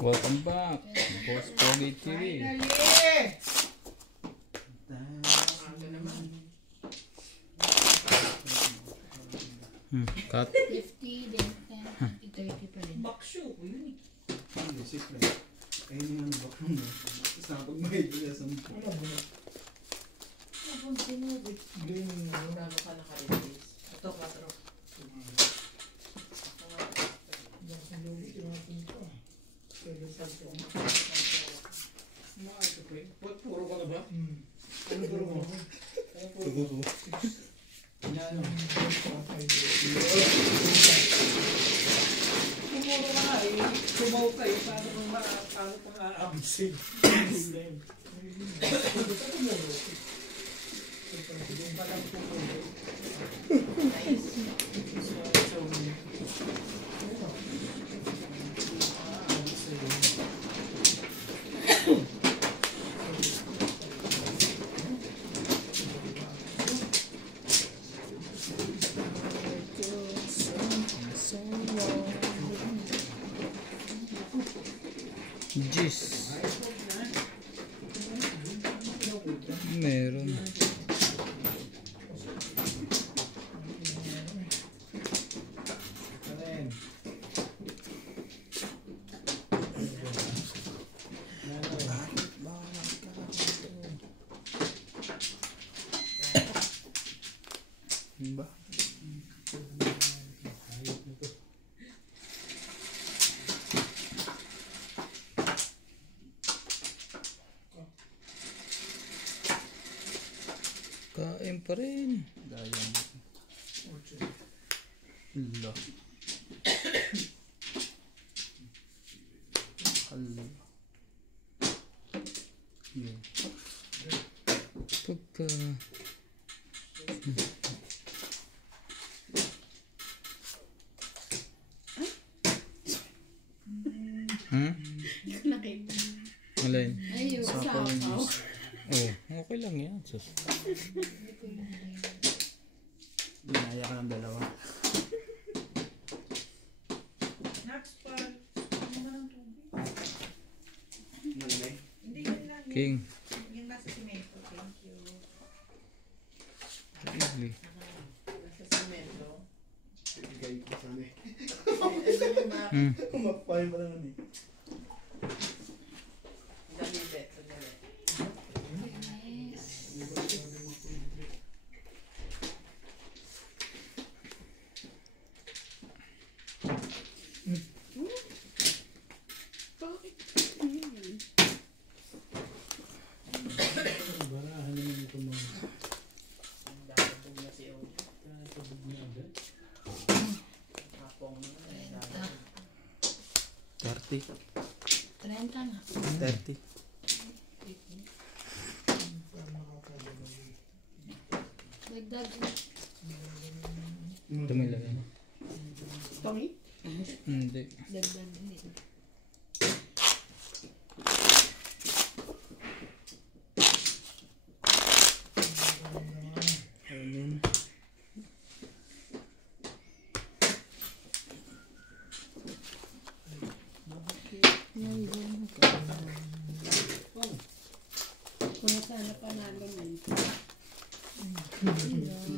Welcome back, Boss Pogi TV. Cut. 50, then 10, 20, 30 pa rin. Baksyo ko yun eh. Hindi, siyempre. Ayun yung baksyo mo. Tapos nakapag-mahid nila sa mga. Ano ba? Ano bang sinubit? Gaming mo. Bago ka naka-release. Ito, 4. Diyan sa luli, tinatin ko. Pwede sa ito. Ito pre. Puro ka na ba? Ano puro mo? Puro ko. Ano? Pumuro ka nga eh. Tumaw ka eh. Paano kung aabot sa'yo? Tumuro. Doon pa lang pumuro. Nice. Jeez. Meron. Ba? Kain pa rin. Dayang. Hala. Hala. Pagka... Hindi ko nakita. Alin? Ay, yung sapaw. Oh, okay lang yan. Sus. Binaya ka ng dalawa. Naxpal. Ano ba ng tubig? Malay. Hindi yun lang. King. Yung nasa simento. Thank you. Easily. Nasa simento. Ibigay ko sana eh. Hmm. Mapapay pa naman eh. Dalilit. Barahan naman ito mga. Ang dadabog na si Oyo. Tatabog na agad. Kapong na. 30. 30 na. 30. Dagdag. Ito may lagay. Tommy? Hindi. Dagdag. Amen. Kung sana panalo nun.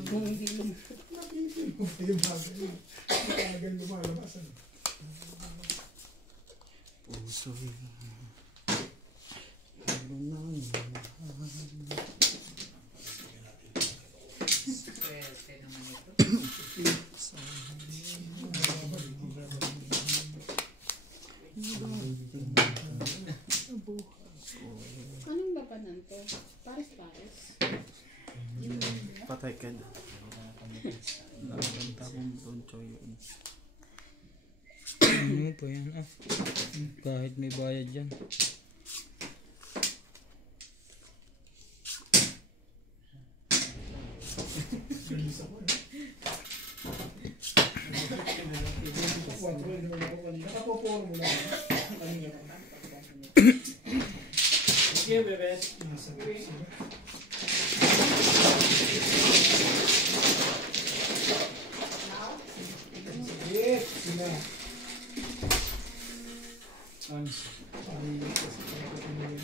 Kung hindi mo. Yung bagay lumalabas. Puso yun. Swerte naman ito. Anong labanan to? Pares-pares. Patay ka na. Nakakanta kong toncho yun. Ano pa yan? Ah, kahit may bayad dyan. Okay, bebes. Hans. Ay, kasi pinili.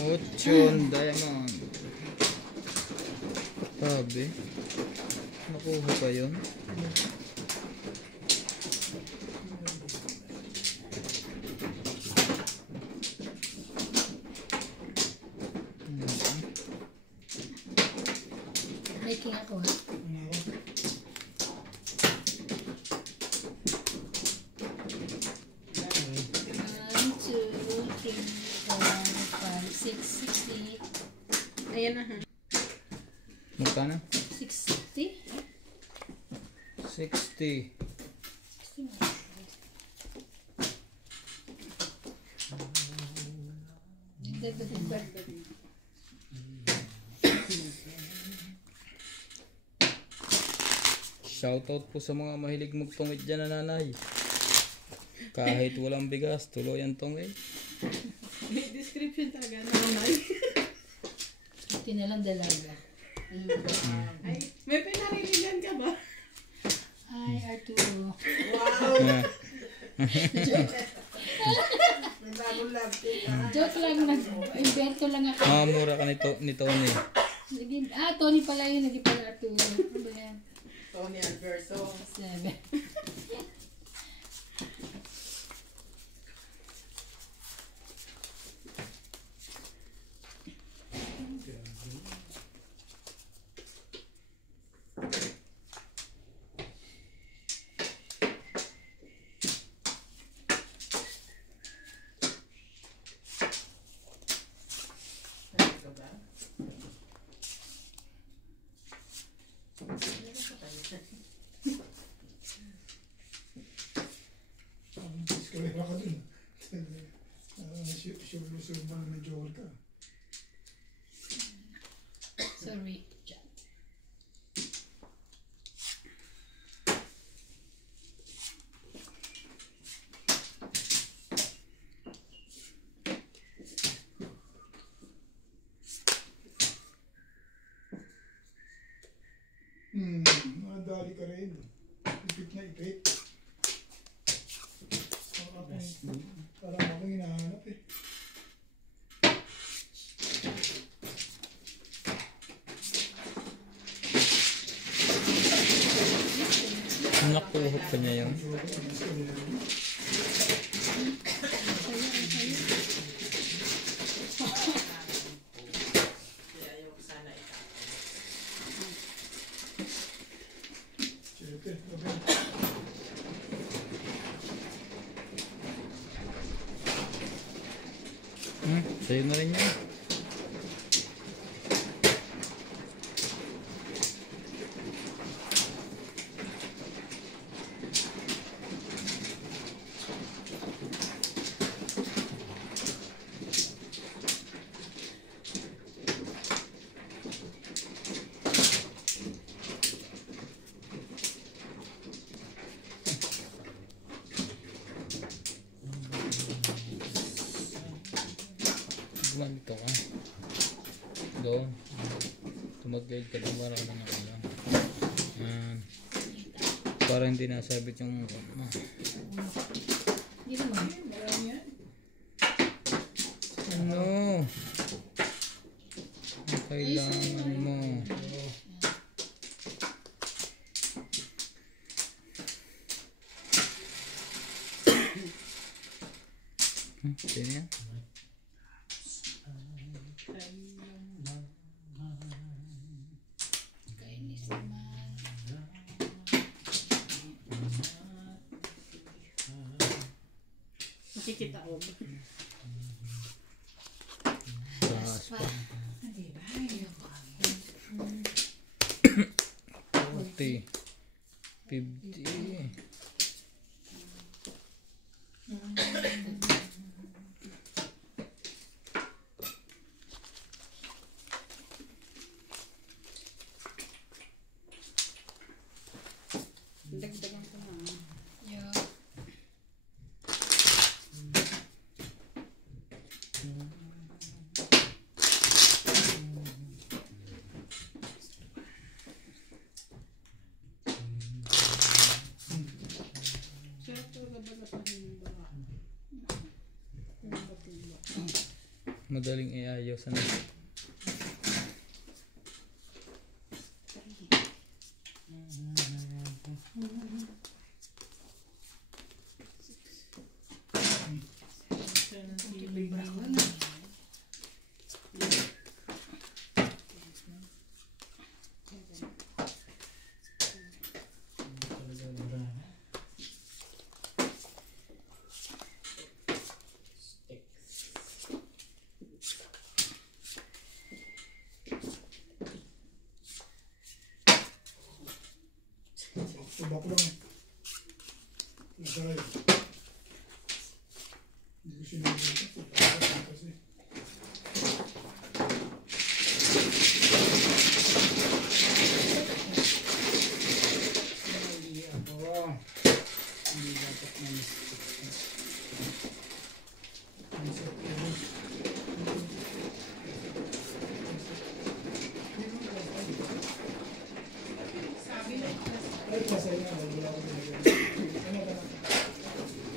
Ochon diamond. Sabi. Nakuha pa yun. Making ako ha. One, two, three, four, five, six, 60. Ayan na ha. Magkano? 60? 60. Shoutout po sa mga mahilig magtungit dyan na nanay. Kahit walang bigas, tuloy ang tungit. May description talaga nanay. Ito na lang dalaga. Ay, may pinariligan ka ba? Hi, Arturo. Ah, May bagong love tape. Joke lang, nag-invento lang ako. mura ka ni Tony. Tony pala yun, hindi pala Arturo. Ano ba yan? Tony Alberto. 7. Eskalera ka dun. Sure ba na may joker ka? Sorry. Chat. Nadali ka rin. Ipit na ipit. Parang akong hinahanap eh. Nakuha pa niya yun. Siyempre, okay. Sa'yo na rin yan. Dito ka. Doon. Tumagayad ka lang para ka lang alam. Yan. Para hindi nasabit yung Hindi naman. ano? Ang kailangan mo. Sino yan? Kainis naman. Makikita ko. Taas pa. Hindi ba? 40. 50. Dagdagan ko na. Yeah. Madaling iayos. Ano? Subak lang. Nagkaroon. Hindi ko sinabi ito. Kasi. Hindi ako. Hindi dapat na mistake. Ang sakit. Ay, pasay na. Wala ko nilagay. Ano ba natin?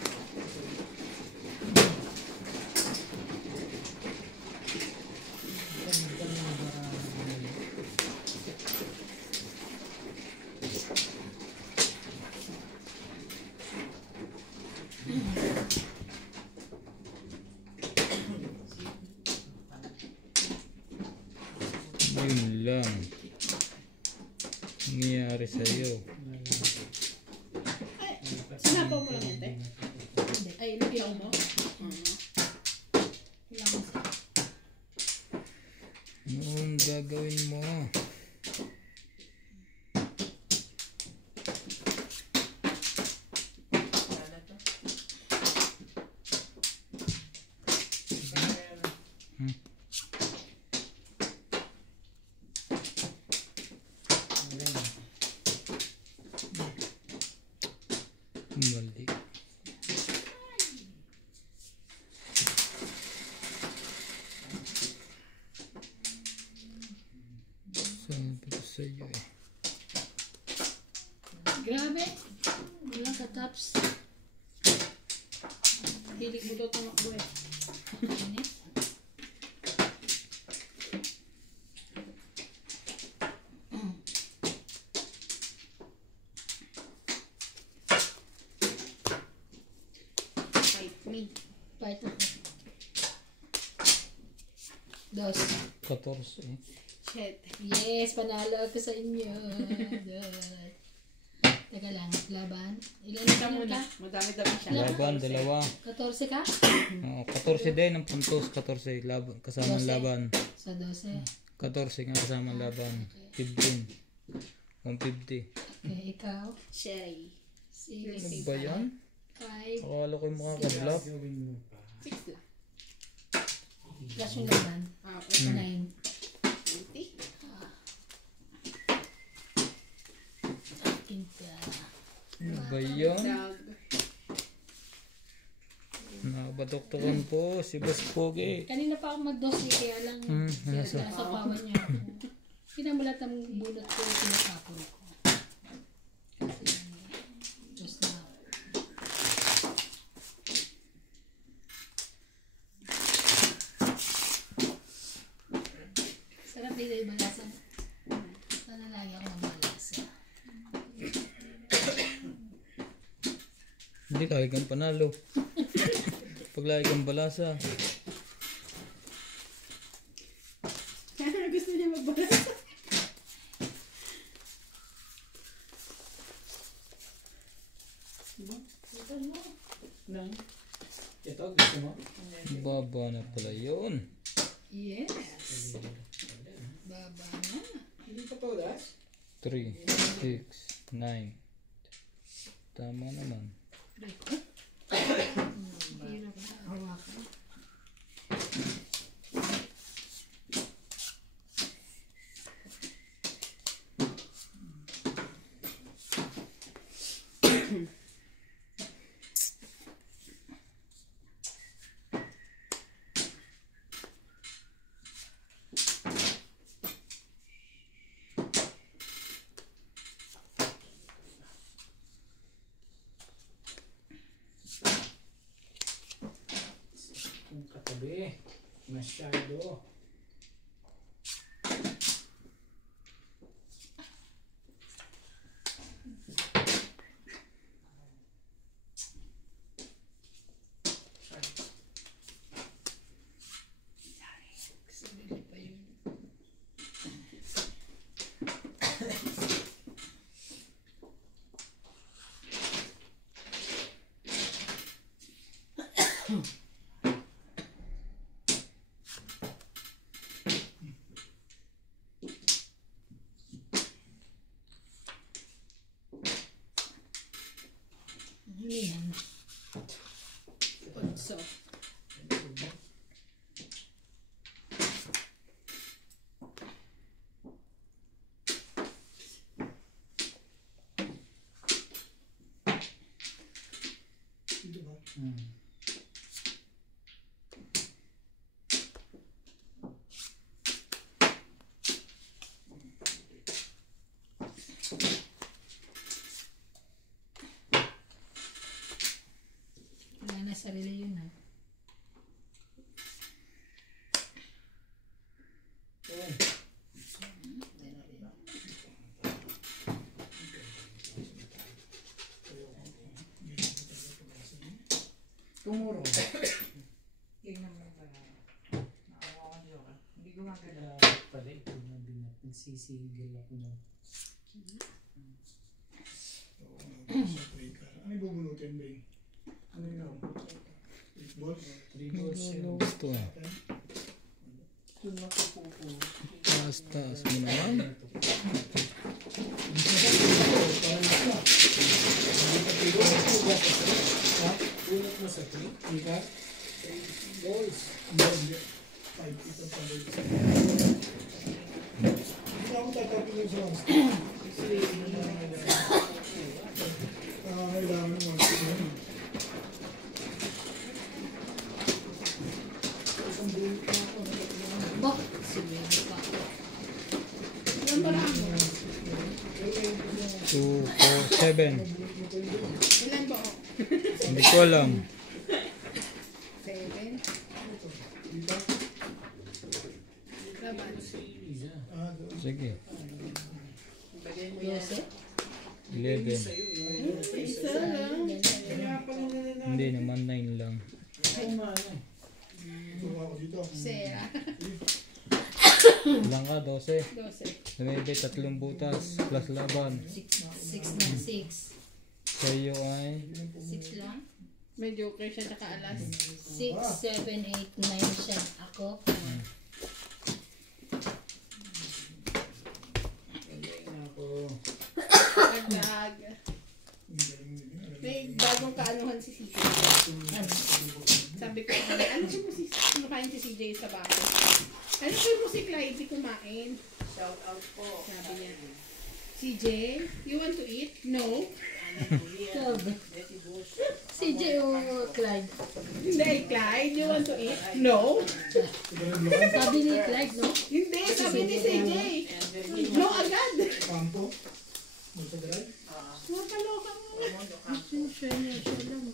Yun lang. Nangyayari sa'yo. Sinapaw mo lang yan, te? Hindi. Ay, naglaw mo? Kailangan sa... Anong gagawin mo? Mali. Sabi ko sa'yo eh. Grabe. Walang kataps. Hilig mo daw tumakbo eh. Init. Fight me. Fight ako. 2. 14 eh. Shit. Yes, panalo ako sa inyo. Teka lang, laban. Ilan Ika na muna. ka? Madami-dami siya. Laban, dalawa. 14 ka? Oo, 14 din ang puntos. 14 laban, kasamang 12. laban. Sa 12. 14 nga kasamang laban. 15. 150. Okay, ikaw. Sherry. Ano 6. ba yan? 5. Akala ko yung mga kablock. 6 lang. Plus yung laban. Ah, So 9. 20. Tinta. Ano ba yan? Dog. Nakabadoktokan po si Boss Pogi. Kanina pa ako mag-12 kaya lang nasa- nasa pawan niya ako. Pinamulat ang bunot ko, pinatapon ko. Kasi, just na. Sarap din yung balasa. Sana lagi ako ng balasa. Hindi, lagi kang panalo. Pag lagi kang balasa. Gusto niya magbalas. Lang. Ito, gusto mo? Baba na pala yun. Yes! Baba na. Hindi pa to, das? 3, 6, 9. Tama naman. Hirap na hawakan. Kung katabi. Masyado. Sarili pa yun. Ano yan? Otso. Dito ba? Wala na sarili yun ha. Tumuro. Tingnan mo pala. Nakawa ko dito. Hindi ko maganda. Pala ito na nagsisigil ako na. Oo, sa play ka. Ano yung bubunutin ba yun? Ano yun? 8 balls? 3 balls yun. Gusto eh. Ito na pupupo. Taas mo naman. Ulit mo sa 3. Ika? Balls. Hindi. 5 ito pa rin. Hindi ako tatapin yung sa last. Kailangan mo ang sila. Isang bulit na ako. Bo, sumili pa. Ilan ba lang mo? 2, 4, 7. Ilan ba ako? Hindi ko alam. 7? Dito? Laban. Isa. Ah, doon. Sige. Bagay mo 12? 11. Isa lang. Kaya pa nung nananap. Hindi naman 9 lang. Ay, mano. Dito ako dito. Sera. Ilang ka? 12. 12. Lumebe, 3 butas. Plus laban. 6 na 6. Sa iyo ay 6 lang? May joker siya tsaka alas. 6, 7, 8, 9 siya. Ako, 4. Nagdag. May bagong kaanuhan si CJ. Sabi ko, ano kain si CJ sa bahay? Ano po mo si Clyde kumain? Shout out po. Sabi niya. CJ, you want to eat? No. Betty Bush. CJ o Clyde? Hindi, Clyde, you want to eat? No. Sabi ni Clyde, no? Hindi, sabi ni CJ. No agad. Kampo? Sa garage? Nakaloka mo. Siya lang.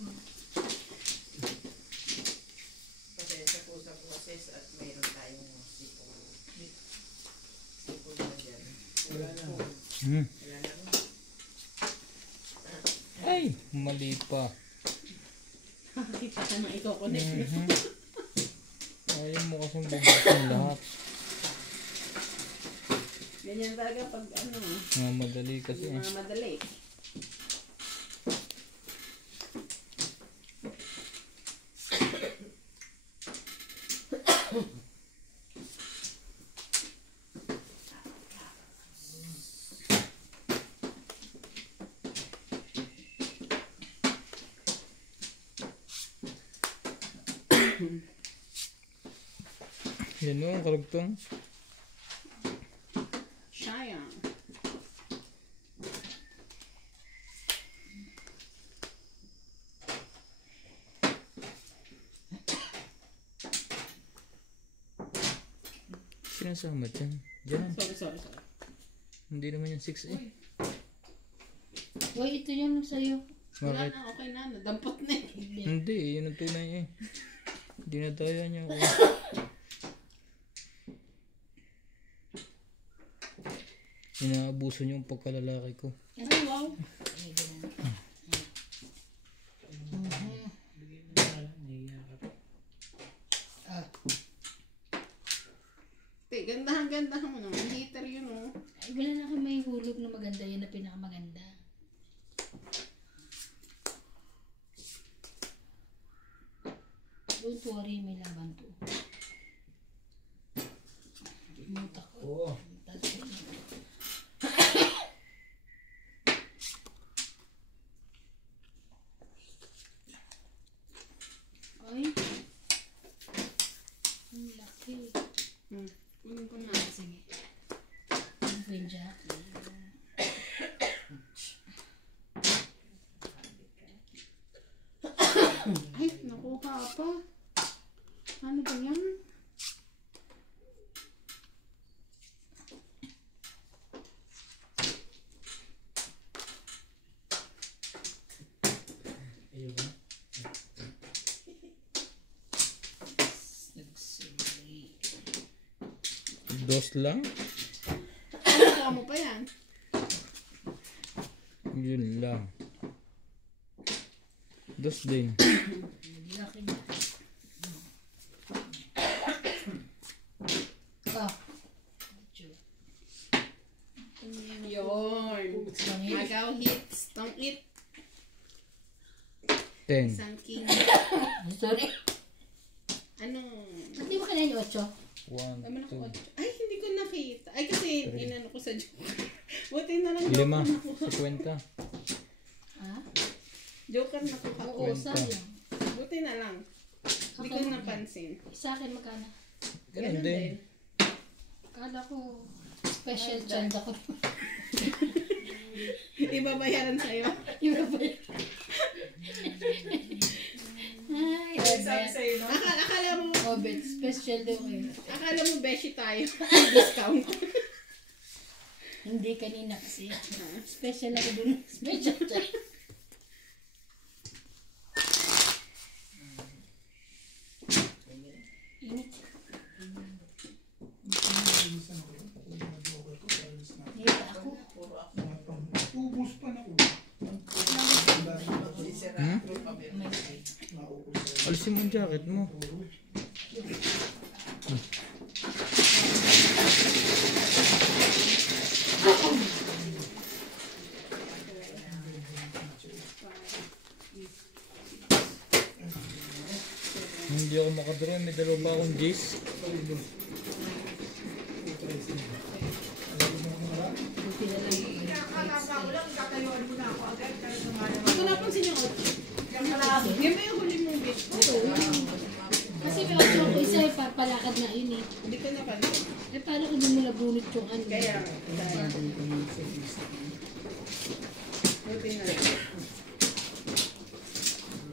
Pasensya po sa process at mayroon tayong sipon. Sipon na dyan. Wala na. Wala na mo. ay, mali pa. Nakakita ka na i-connect. Ayaw mo kasing bubutin lahat. Ganyan talaga pag ano, Madali kasi. mga madali. Yan o, ang karugtong. Sayang. Sinasama dyan. Dyan. Sorry. Hindi naman yung 6 eh. Uy, ito yun sa'yo. Wala Bakit? na, okay na. Nadampot na eh. Hindi, yun ang tunay eh. Hindi na tayo niya. Inaabuso niyo yung pagkalalaki ko. Ay, wow. Gandahan mo naman. Heater yun, oh. Ay, wala na akong may hulog na maganda. Yan na pinakamaganda. Don't worry, may laban to. Muta ko. Oo. Ay. Ang laki. Kunin ko na. Sige. Ano ba yung jacket? Ay, nakuha pa. Ano ba yan? Ayun ba? Dos lang? Nakuha mo pa yan? Yun lang. Dos din. Laki niya. Ah. Yun. Agaw hits. Don't eat. 10. Isang king. Sorry. Ano? Ba't di mo kinain yung 8? 1, Naman ako. 2, Ay, hindi ko nakita. Ay, kasi inano ko sa joke. Buti na lang 5. joker. 50. Ha? Joker nakuha ko. Oo, sayang. Buti na lang. Hindi ko napansin. Sa akin magkano? Ganun din. Kala ko special child ako. Ibabayaran sa'yo. Iba ba yun? Ay, Sabi Obet. sa'yo, no? Akala mo, Obet, special daw kayo. akala mo beshi tayo. Discount. Hindi kanina kasi. Special ako dun. Special child. Init. Init ako. Ubus pa na ulo. Hmm? May Alisin mo yung jacket mo. Hindi ako makadraw. May dalawa pa akong J's. buti na lang. Kakalaga ko lang, kakayuan mo na ako agad. Pero Hindi ko napansin yung otro. Yan ba yung huli mong bitch ko? Kasi may otro ko isa ay papalakad na yun eh. Hindi ko napansin. Eh paano ko din mo nabunot yung ano? Kaya, dahil. Buti na lang.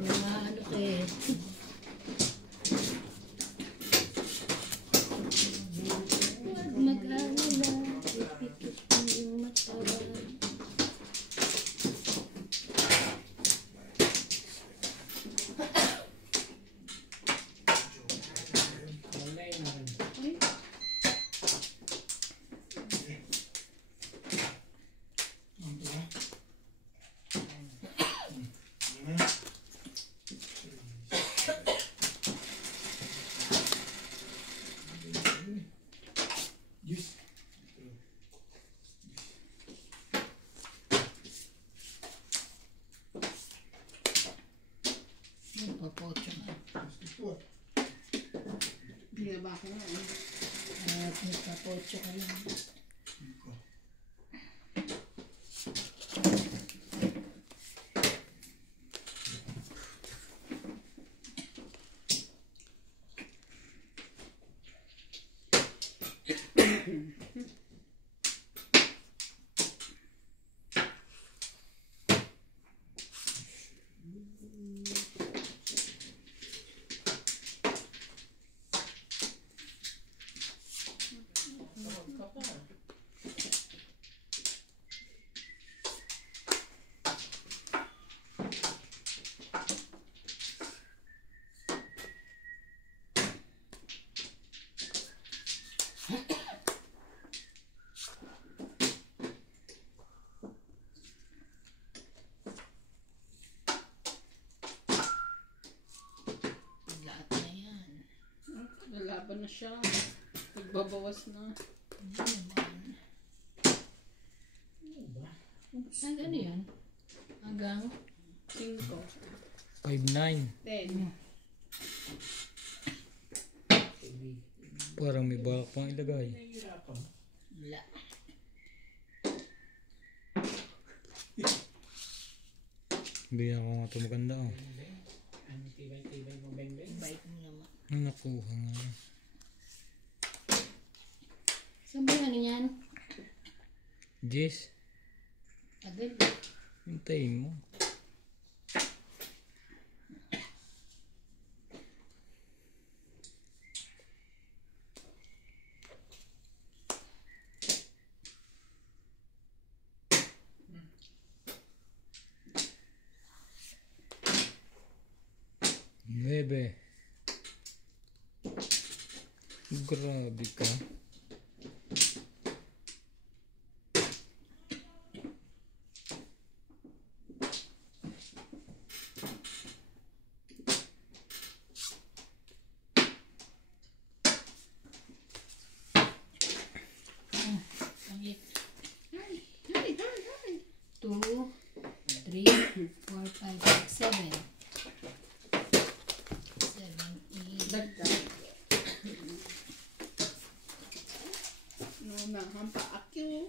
Mga ano kaya. Huwag mag-alala, ipikit mo yung matawa. Online na rin. Ay, Juice. Magpapocho nga. Ito. binaba ko nga. At magpapocho ka lang. Laban na siya. Nagbabawas na. Ano yan? Hanggang 5. 5-9. 10. Parang may balak pang ilagay. Nahihirapan. wala. Bigyan ko nga ito maganda oh. Ang tibay-tibay mo beng-beng. Bait mo naman. Ang nakuha nga. Saan ba ano yan? Jess, Agad. hintayin mo. Bebe. Grabe ka. Pangit. Hi, hi, hi. 2, 3, 4, 5, 6, 7. 7, 8. Dagdag. No, na, hampa akyo.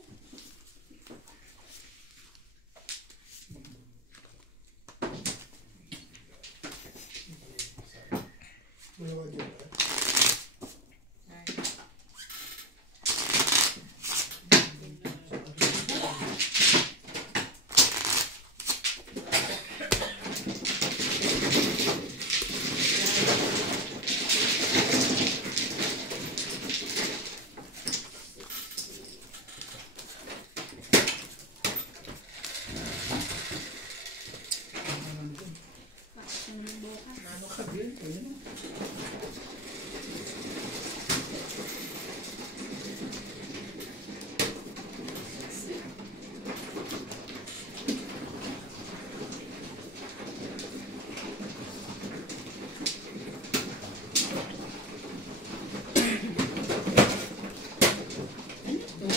Ano ka din? Ayun o.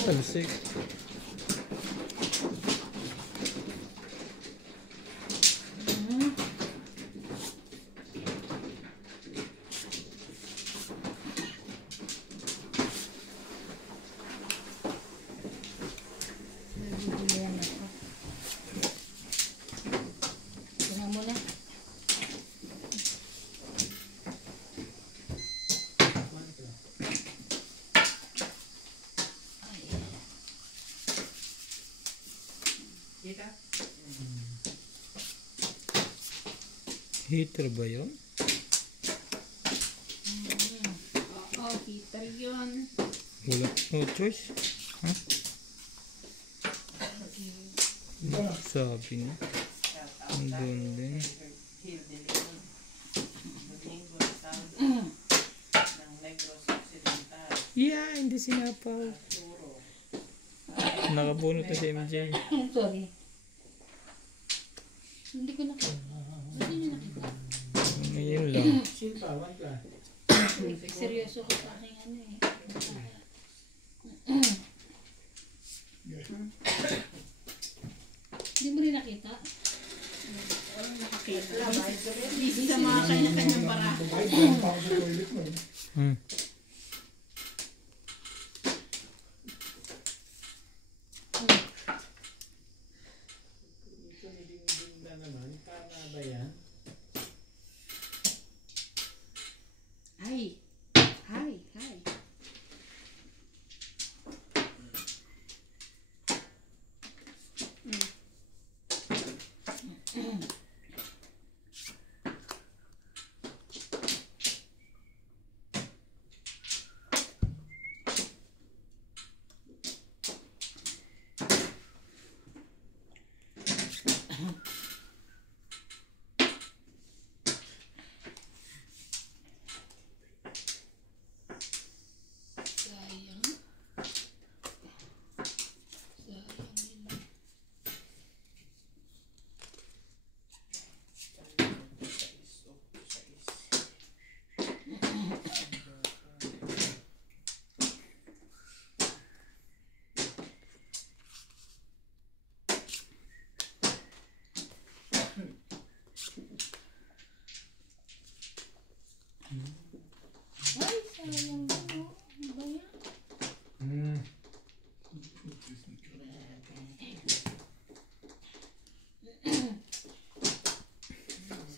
Talsik. Nagugulian ako. Tingnan mo na. Kita? Heater ba yun? Oo, heater yun. Wala. No choice. Ha? Sabi na. Ang doon din. Hill Dilimon. Domingo Rizal. Ng Negros Occidental. Yeah, hindi sinapaw. Puro. Nakabunot na si MJ. Sorry. Hindi ko nakita. Hindi niyo nakita. Ngayon lang. Silpawan ka. Seryoso ko sa aking ano eh. Hindi mo rin nakita? Nakakita. Busy sa mga kanya-kanyang para. Babayad lang pa ako sa toilet mo. Hmm. Ito nilingding na naman. Tama ba yan? Hi. Hi, hi.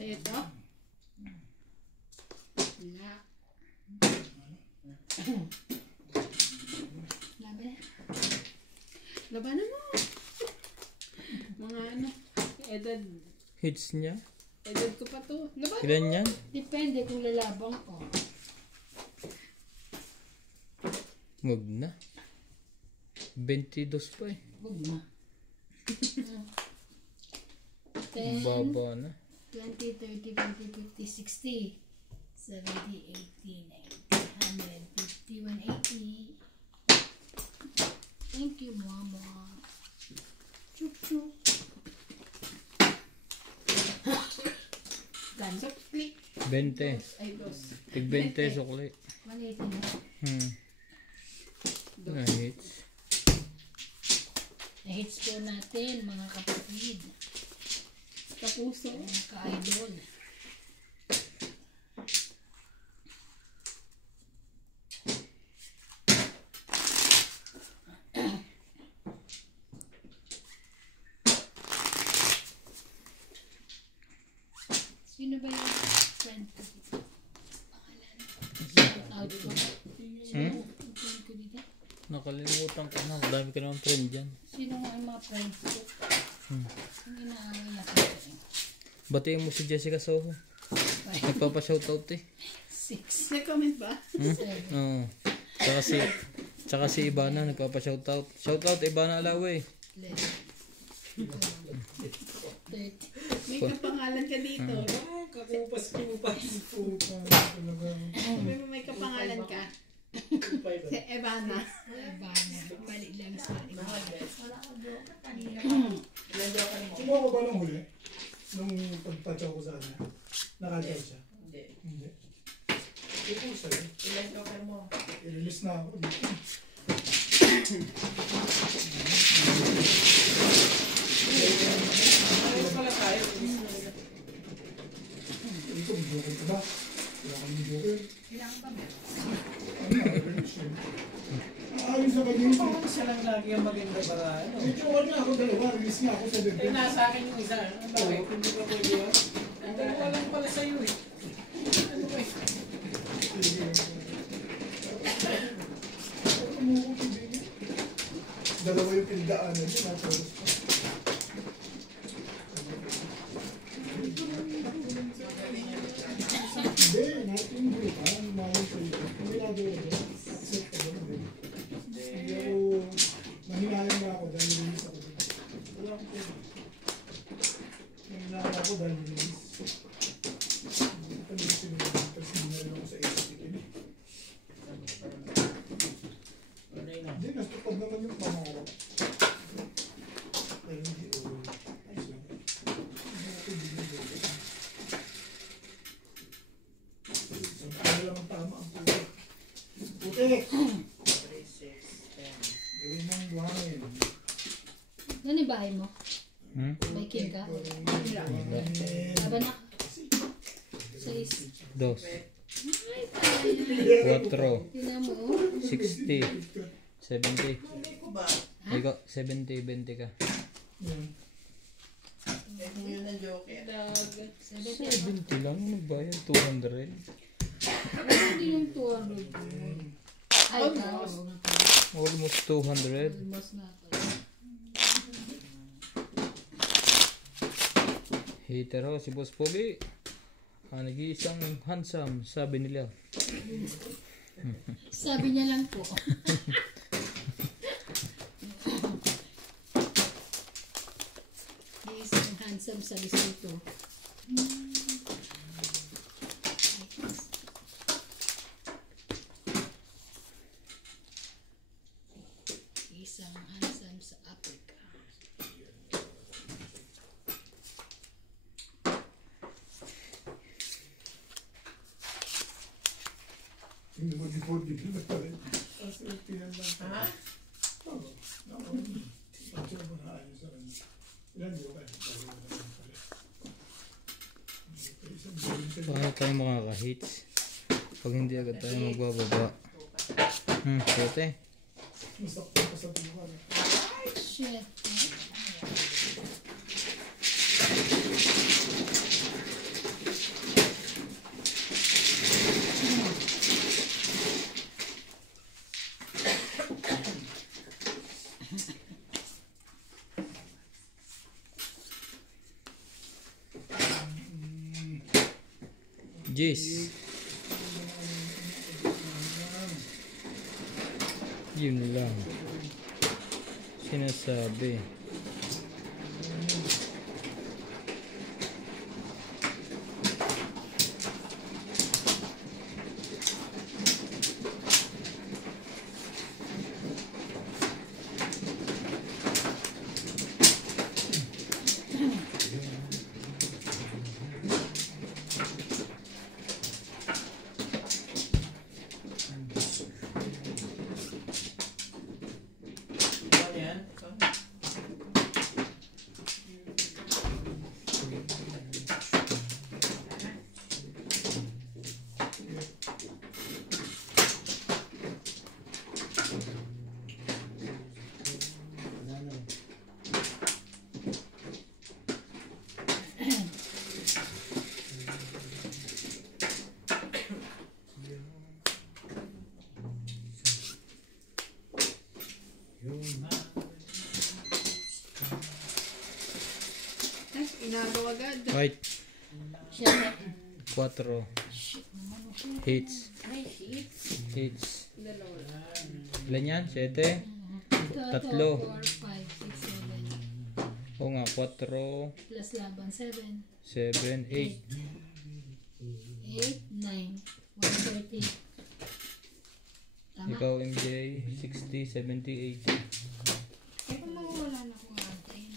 Ito. Wala. Laban. Labanan mo. Mga ano. Edad. Hits niya. Edad ko pa to. Labanan. Ilan yan? Depende kung lalabang ko. Wag na. 22 pa eh. Huwag na. 10, Ang baba na. 20, 30, 40, 50, 60, 70, 80, 90, 100, 50, 180. Thank you, Mama. Chup chup. Ganso. Click. 20. Ay, dos. Tig 20 sukli. 180 na. Na hits. Na-hits po natin, mga kapatid. Kapuso. Mga ka-idol. Sino ba yung friend ko dito? Pangalan. Shout out ko. Sino yung friend ko dito? Nakalimutan ko na. Dami ka naman friend dyan. Sino nga ang mga friends ko? Ang inaaway natin ko eh. Batiin mo si Jessica Soho. Nagpapa-shoutout eh. 6, Nag-comment ba? 7, Oo. Tsaka si Ibana nagpapa-shoutout. Shoutout Ibana Alawe. 11, 30. May kapangalan ka dito. Kakupas-kupas. May kapangalan ka. Si Evana. Bana. Balik lang sa iba. Kumuha ko ba nung huli? Nung pagpatsaw ko sa kanya? Nakadyaw siya? Hindi. Hindi. Ito sa'yo. Ilan joker mo? I-release na ako. Ayos pala tayo. Ito, may joker ka ba? Wala kami joker. Kailangan ba? Ano na, i-release yun. Ayon sa kanya yun. Paano siya lang lagi ang maganda para ano? May joker nga ako dalawa. Release nga ako sa Eh, bebe. nasa akin yung isa. Ang bakit? Hindi ko pwede yun. Ang dalawa lang pala sa'yo eh. Ano ba eh? Dalawa yung pindaanan yun. Tapos, hindi, natin yung group. Ang mahal sa iyo. Kung ginagawa ko, accept ko ba naman? Hindi ako, mahinayan nga ako dahil release ako dun. Wala akong pwede. Mahinayan ako dahil release. Pag-release nila, tapos hindi na rin ako sa ACT. Ano yun ah? Hindi, nastupad naman yung pangarap. Pero hindi, ayos lang. Hindi natin binigay. Sampal lang ang tama ang putik. Putik! 3, 6, 10. Gawin mong buhangin. Ano yung bahay mo? Hmm? May king ka? Buhangin. Laban na. 6. 2. Ay, kaya. 4. Tingnan mo. Oh. 60. 70. Hindi ko ba? Ikaw, 70, 20 ka. Yan. Eh, kung yun ang joker. 70. 70 lang, ano ba yan? 200? Hindi yung 200 ko. Ay, Almost. Almost 200. Almost na to. Hater ho, si Boss Pogi. Nag-iisang handsome, sabi nila. Sabi niya lang po. He's handsome sa lisito. Isang handsome sa Africa. Hindi mo di na pala. Kasi pinan lang. Ha? Oo. Ako, pagsaw mo na ayos sa kanya. Ilan yung kayo? Dalawa na lang pala. Isang gawin sa Paano tayo makaka-hits? Pag hindi agad tayo magbababa. Puti. masaktan pa sa tuwan. Shit. Jis. Yun lang. Sinasabi. Ano yan? Ay, inagaw agad. White. Siya na. 4. Hits. Ay, shit. Hits. Dalawa. Ilan yan? 7? Tatlo. 4, 5, 6, 7. O nga, 4, Plus laban, 7. 7, 8. 8, 9. 130. Tama. Ikaw, MJ, 60, 70, 80. Eh, kung mawala na ko atin.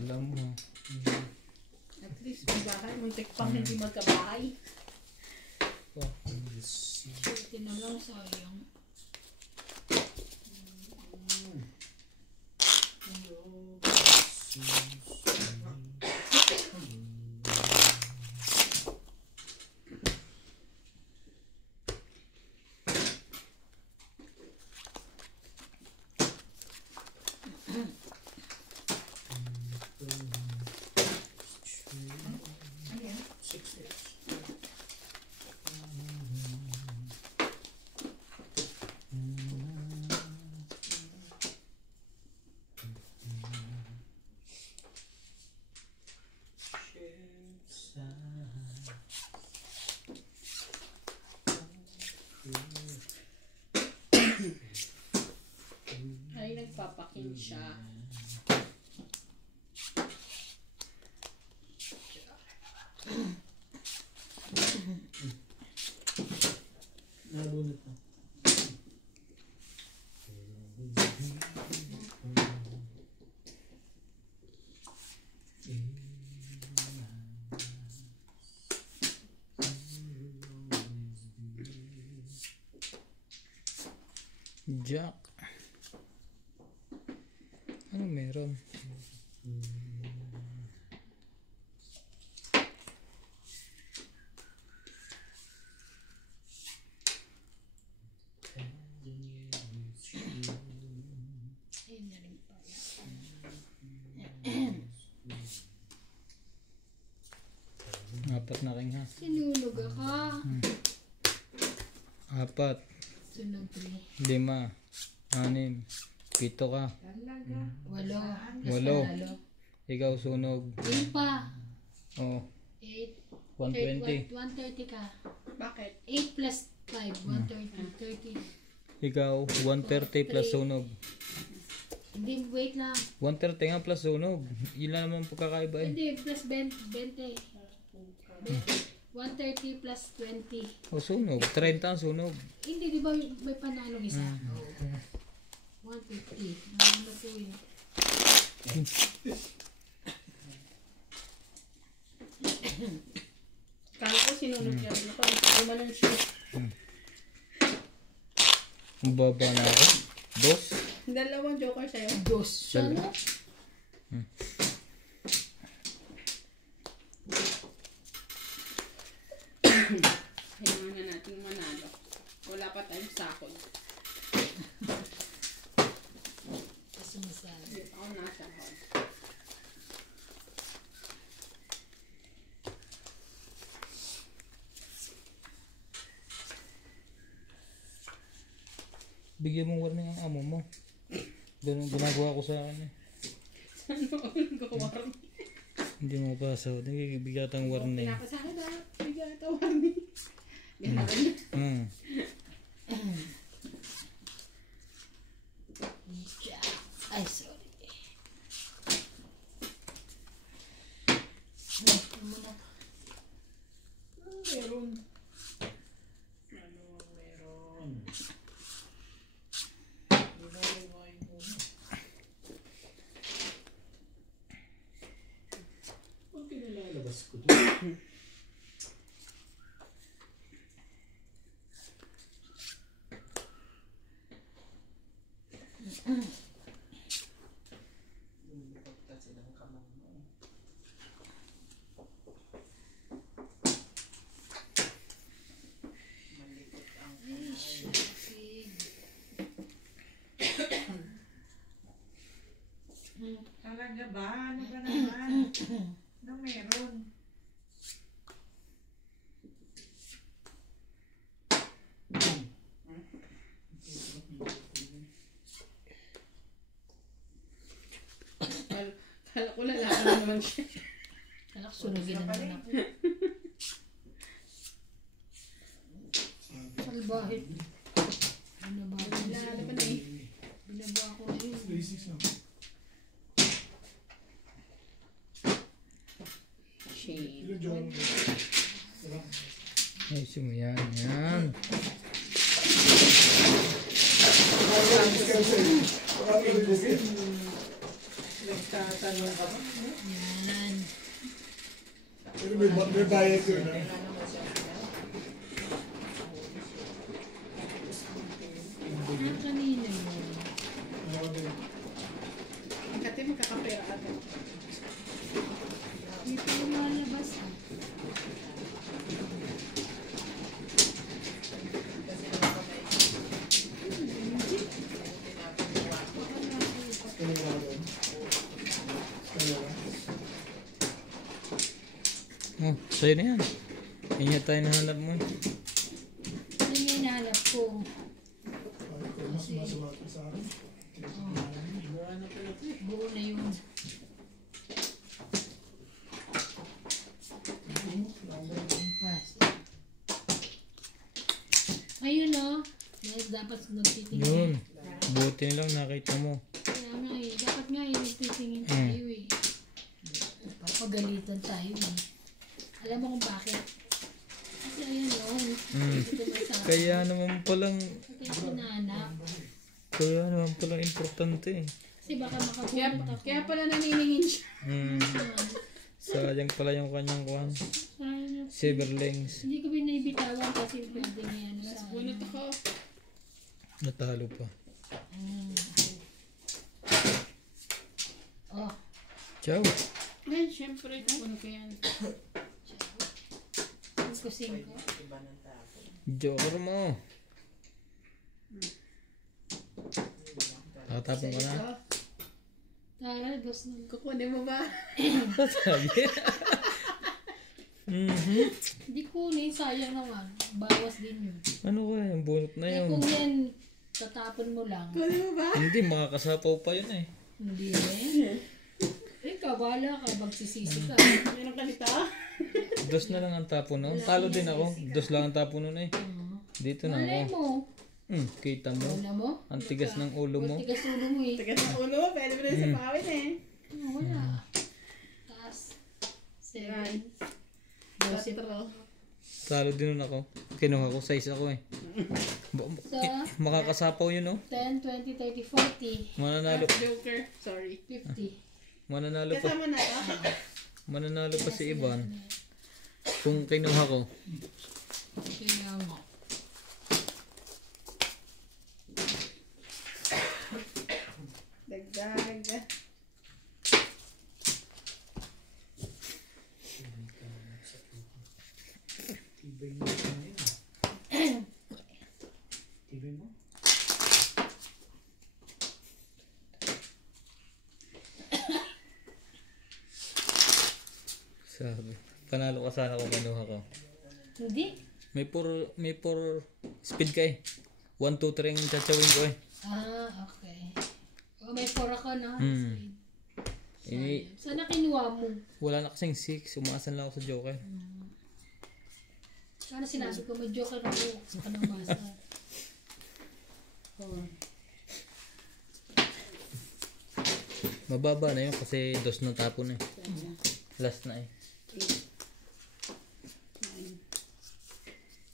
Alam mo. At least may bahay. Muntik pang hindi magkabahay. Swerte na lang, sayang. Ay, nagpapakin siya. Nabunot na. Jack. Ano meron? Ayun na rin pala. Apat na king ha. Sinunog ako. 4, Sunog 3. 5, 6, 7 ka. 8. 8. Ikaw sunog. Yun pa. Oh, 8. 120. 130 ka. Bakit? 8 plus 5. 130. 30. Ikaw, 130 plus sunog. Hindi, wait lang. 130 nga plus sunog. Ilan naman pagkakaiba eh. Hindi, plus 20. 130 plus 20. O sunog, 30 ang sunog. Hindi, di ba may panalong isa? 150. Ano po yun? Kala ko sinunog niya. Gumanon siya. Ang baba na ako. 2. Dalawang joker sa'yo. Dos. Siya no? Kailangan na natin manalo. Wala pa tayong sakod. Kasi masala. Ako nasa hod. Bigyan mong warning ang amo mo. Ganun ginagawa ko sa akin eh. Ano ang gawar? Hindi mo pa sa bigyan tang warning. Pinapasahin na. Ganun. Hmm. Ay, sorry. Muna. Meron. Ano ang meron? Ginagawain mo. Ang pinalalabas ko doon. Lumipot kasi ng kamay mo. Malikot ang Ay, kamay. shit. Talaga ba? Ano ba naman? Ano meron? Kala ko lalaki naman siya. Anak, sunugin na naman ako. Salbahe. Binaba ko na Lalo yun. pa na eh. Binaba ko na yun. 36 na. Shame. Ilang joke mo? Diba? Ay, yan. Yan. Nagtatanong ka ba? Yan. Pero may bayad doon ha. Kailangan mo siya. Ah, kanina yun. Ako din. Kati magkakapera ka to. Dito lumalabas ah. Kasi naman kamay ko. Tinapagawa ko. Ano mo ako doon? Kaya ba? Oh, sa'yo na yan. Ingat tayo nahanap mo. Yun yung hinahanap ko. Ay, ikaw mas masuwat ka sa akin. Gawa na pala ito eh. Buo na yun. Pas. Ayun oh. Dapat nagtitingin. Yun. Buti na lang nakita mo. Kaya nga eh. Dapat nga eh. Nagtitingin tayo eh. Papagalitan tayo eh. Alam mo kung bakit? Kasi ayun oh. Ito may sa Kaya naman palang, Kaya sinanap. kaya naman palang importante eh. Kasi baka makapulot ako. Kaya pala naniningin siya. Hmm. Sayang pala yung kanyang kuhan. Sayang. Silverlings. Hindi ko binaibitawan kasi pwede na yan. Mas bunot ako. Natalo pa. Oh. Ciao. Ay, syempre. Puno ko yan. 5. Iba ng tapo. Joker mo. Nakatapon ka na. Tagal, boss na. Kukunin mo ba? Sabi. Hindi kunin, sayang naman. Bawas din yun. Ano ba yung bunot na Eh yun? kung yan, tatapon mo lang. Kunin mo ba? Hindi, makakasapaw pa yun eh. Hindi eh. Ikaw, bahala ka, magsisisi ka. Meron ka dito? Dos na lang ang tapon no? Talo din ako. Dos lang ang tapon nun eh. Dito na Malay ako. mo. Kita mo. Wala mo? Ang tigas ng ulo mo. Tigas ulo mo eh. Tagas ng ulo mo. Pwede mo rin sa pawin eh. Wala. Taas. 7. 12. Talo din nun ako. Kinuha ko, size ako eh. So, Makakasapaw yun no? 10, 20, 30, 40, Mananalo, Joker. Sorry. 50. mananalo pa. Kasama na to. Mananalo pa si Ivan. Kung kinuha ko. Kaya nga. Dagdag. Tibay mo na yun. Tibay mo? Sabi. Panalo ka sana kung kinuha ko. Hindi. May 4 speed ka eh. 1, 2, 3 ang tsatawin ko eh. Ah, okay. Oh, may 4 ako na. Eh, Sana kinuha mo. wala na kasing 6. Umaasan lang ako sa Joker. Ano sinabi ko, may joker ako sa kanamasa. Oh. Mababa na yun kasi dos na tapon eh. Last na eh. 9,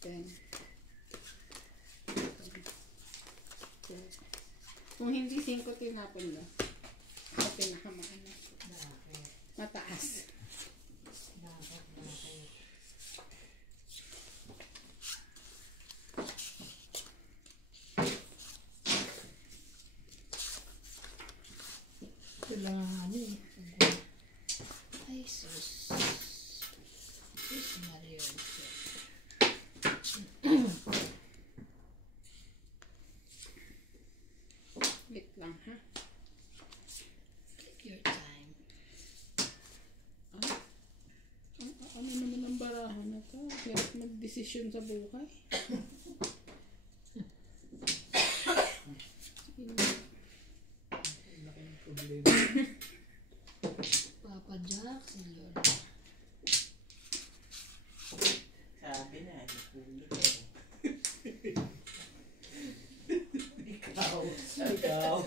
10. Kung hindi 5 tinapon na, ako pinakamaano. Mataas. Kailangan eh. Ay, sus. Sus, Mario. Wait lang, ha? Take your time. Ano naman ang barahan na to? Hirap mag-desisyon sa buhay. Papa Jack, Senyor. Sabi na, ipulot eh. Ikaw.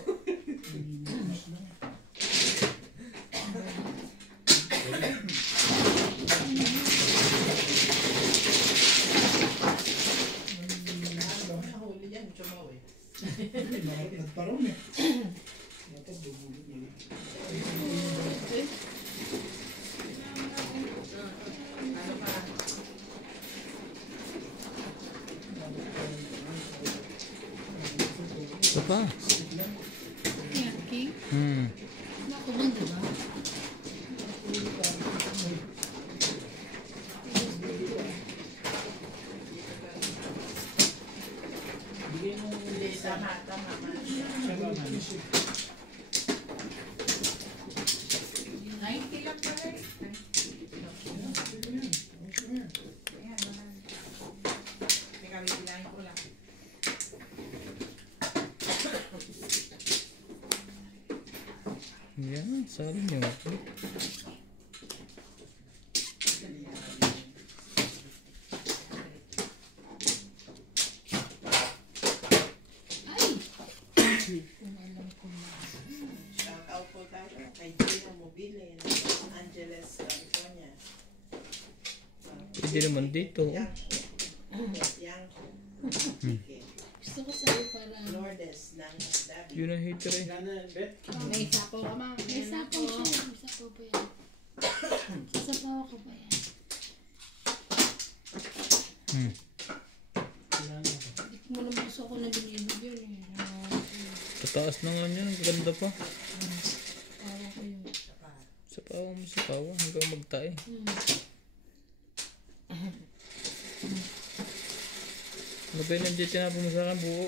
Nahuli yan, chumaw eh. Nagparong eh. Dapat bubulot na lang. Ano pa? Ito pa. King? Ako ba, diba? Hindi, tama. Ay, lang pala eh. Ayan, mahal. May kabibilahin ko lang. Yan, sabi nyo. Ay! Kung alam ko na. Shout out po tayo kay Gina Mobile, Los Angeles, California. Pwede naman dito. Yang. Gusto ko sa'yo para Lourdes ng Dabi. Yun ang hater eh. May sapo ka, ma. may sapaw siya. May sapaw pa yan. Sasapaw ko pa yan. Hindi mo naman gusto ko na binibig yun eh. Tataas na nga niya. Ang ganda pa. Sapaw ko yun. Sa pawa. Hanggang magtae. Ano ba yun ang jet na mo sa akin? Buo.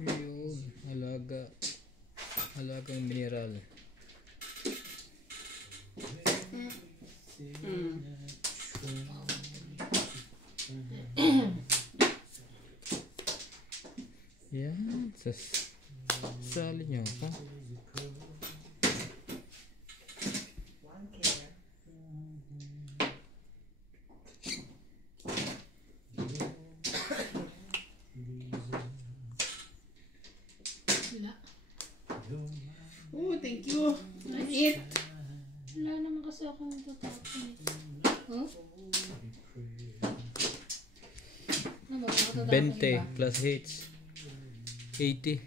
Yun. Halagang mineral. Yan. Sali nyo ako. One care. Wala. Oh, thank you. Eat. Wala naman kasi akong tatapon eh. Huh? Ano ba? Ako tatapon 20 ba? plus hits. 80.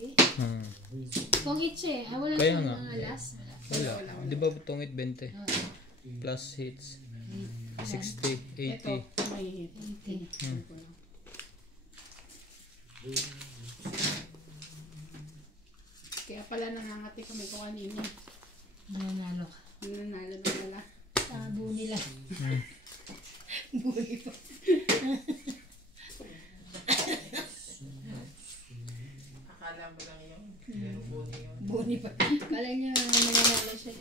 80? Kung hits eh. Wala Kaya siyang nga. mga last. Wala. Di ba tungit 20? Plus hits. 60, 80. Ito, may hit. 80. Kaya pala nangangati kami kung kanina. Nanalo ka. Nanalo na pala. Tabo nila. Buli pa. Akala mo lang yun. Pero buni yun. Buni pa. Kala niya nanalo siya.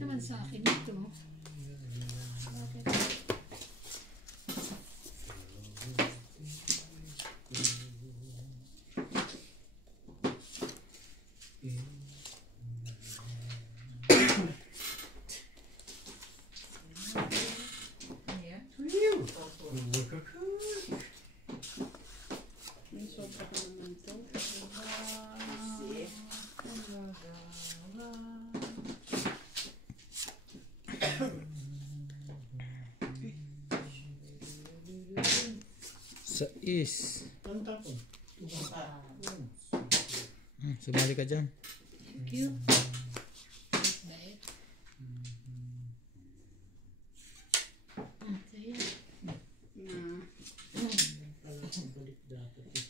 naman sa akin ito. Bakit? Ano yan? May sobra ka naman to. Sais. Anong tapon? Sumali ka dyan. Thank you. Bait. Sige. Balik dapat eh.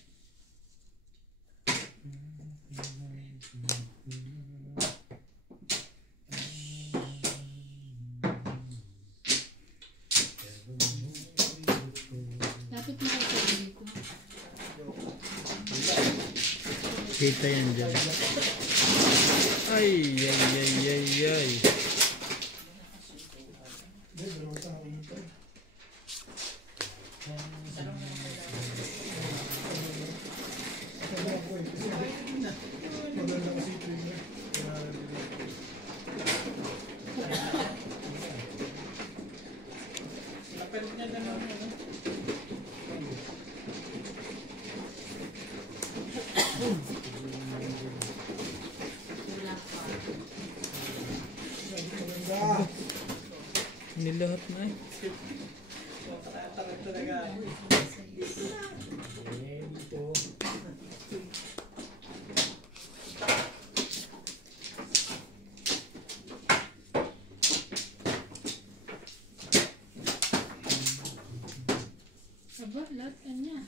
Lapit mo kayo sa bili ko. Kita yan dyan. Ay, ay, ay, ay, ay. Hindi, dalawang tao nito. Sabi ako eh, kasi maganda kasi ito yun. Lapel niya na naman. Maganda. Nilahat na eh. So, tatarag talaga ako eh. Eh, dito. Aba, lahat ka niya.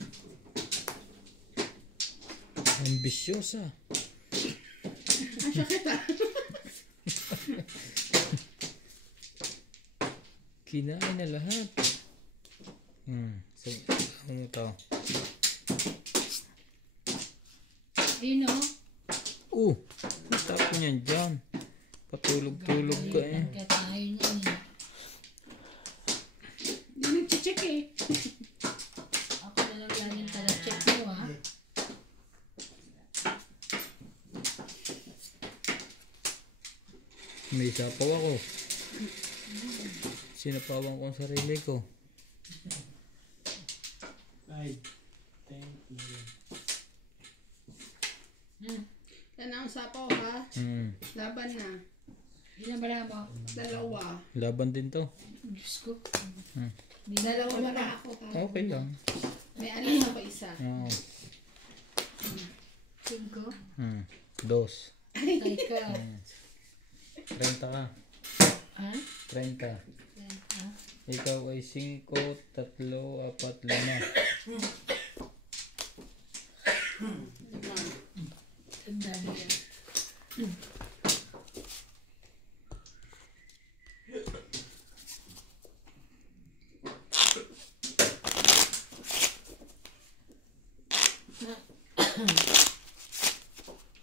Ambisyosa. Ang sakit ah. Kinain na lahat. So, ano to? Ayun o. Natapon yan dyan. Patulog-tulog ka eh. Kaya tayo niyan eh. Hindi nag-check eh. Ako na lang yan yung tala-check mo ha. May sapaw ako. Sinapawan ko ang sarili ko. Ay, thank you. Yan ang sapaw ha. Laban na. Ilan ba na mo? Dalawa. Laban din to. Diyos ko. Dalawa na lang ako ha. Okay lang. May alis ako isa. Oo. 5. Dos. Tay ka. 30 ka. Ha? 30. Ikaw ay 5, 3, 4, 5. Tanda niya.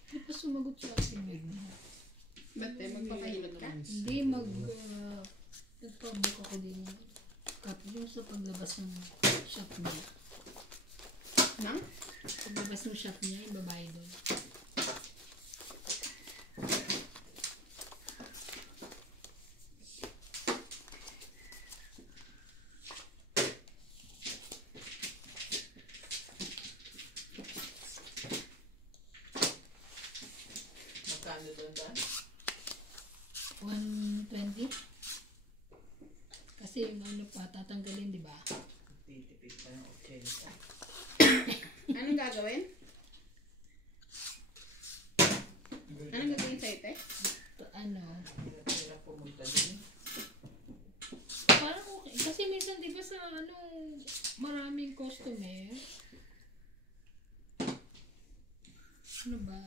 Hindi pa sumagot sa akin yun. Ba't eh, magpapahilot ka? Hindi nagpabook ako din. Kapag yung sa paglabas ng shop niya. Nang? Paglabas ng shop niya, yung babae doon. Magkano doon dyan? 120? Kasi yung ano pa, tatanggalin, di ba? Titipid pa ng 80. Anong gagawin? Anong gagawin sa'yo, te? Ano? Hirap pumunta din. Parang okay. Kasi minsan, di ba sa ano, maraming customer. Ano ba?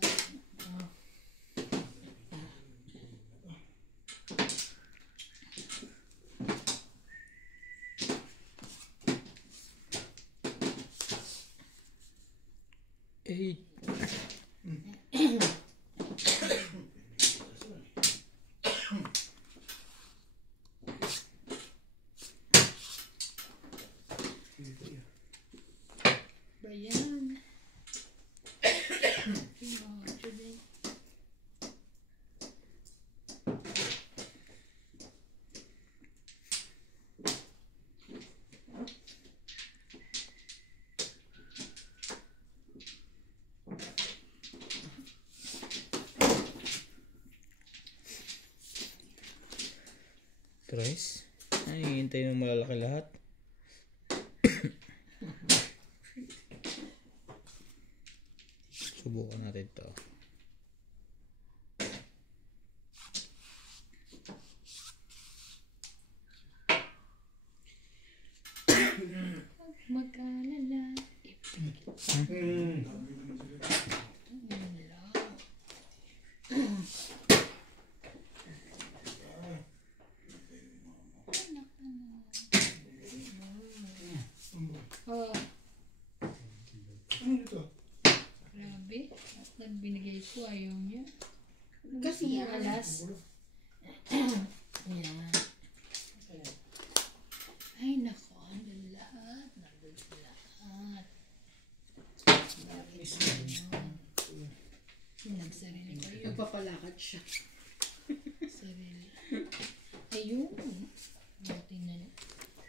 Ah. Tres? Ay, hihintay ng malalaki lahat. Subukan natin ito. Mag-alala. Oh, Ano dito? grabe. Nagbinigay ko, ayaw niya. Kasi Gusto mo alas? Ayan. Ay, nako. Nandun lahat. Nandun lahat. Nagsarili ko yun. nagpapalakad siya. Sarili. Ayun. Buti na.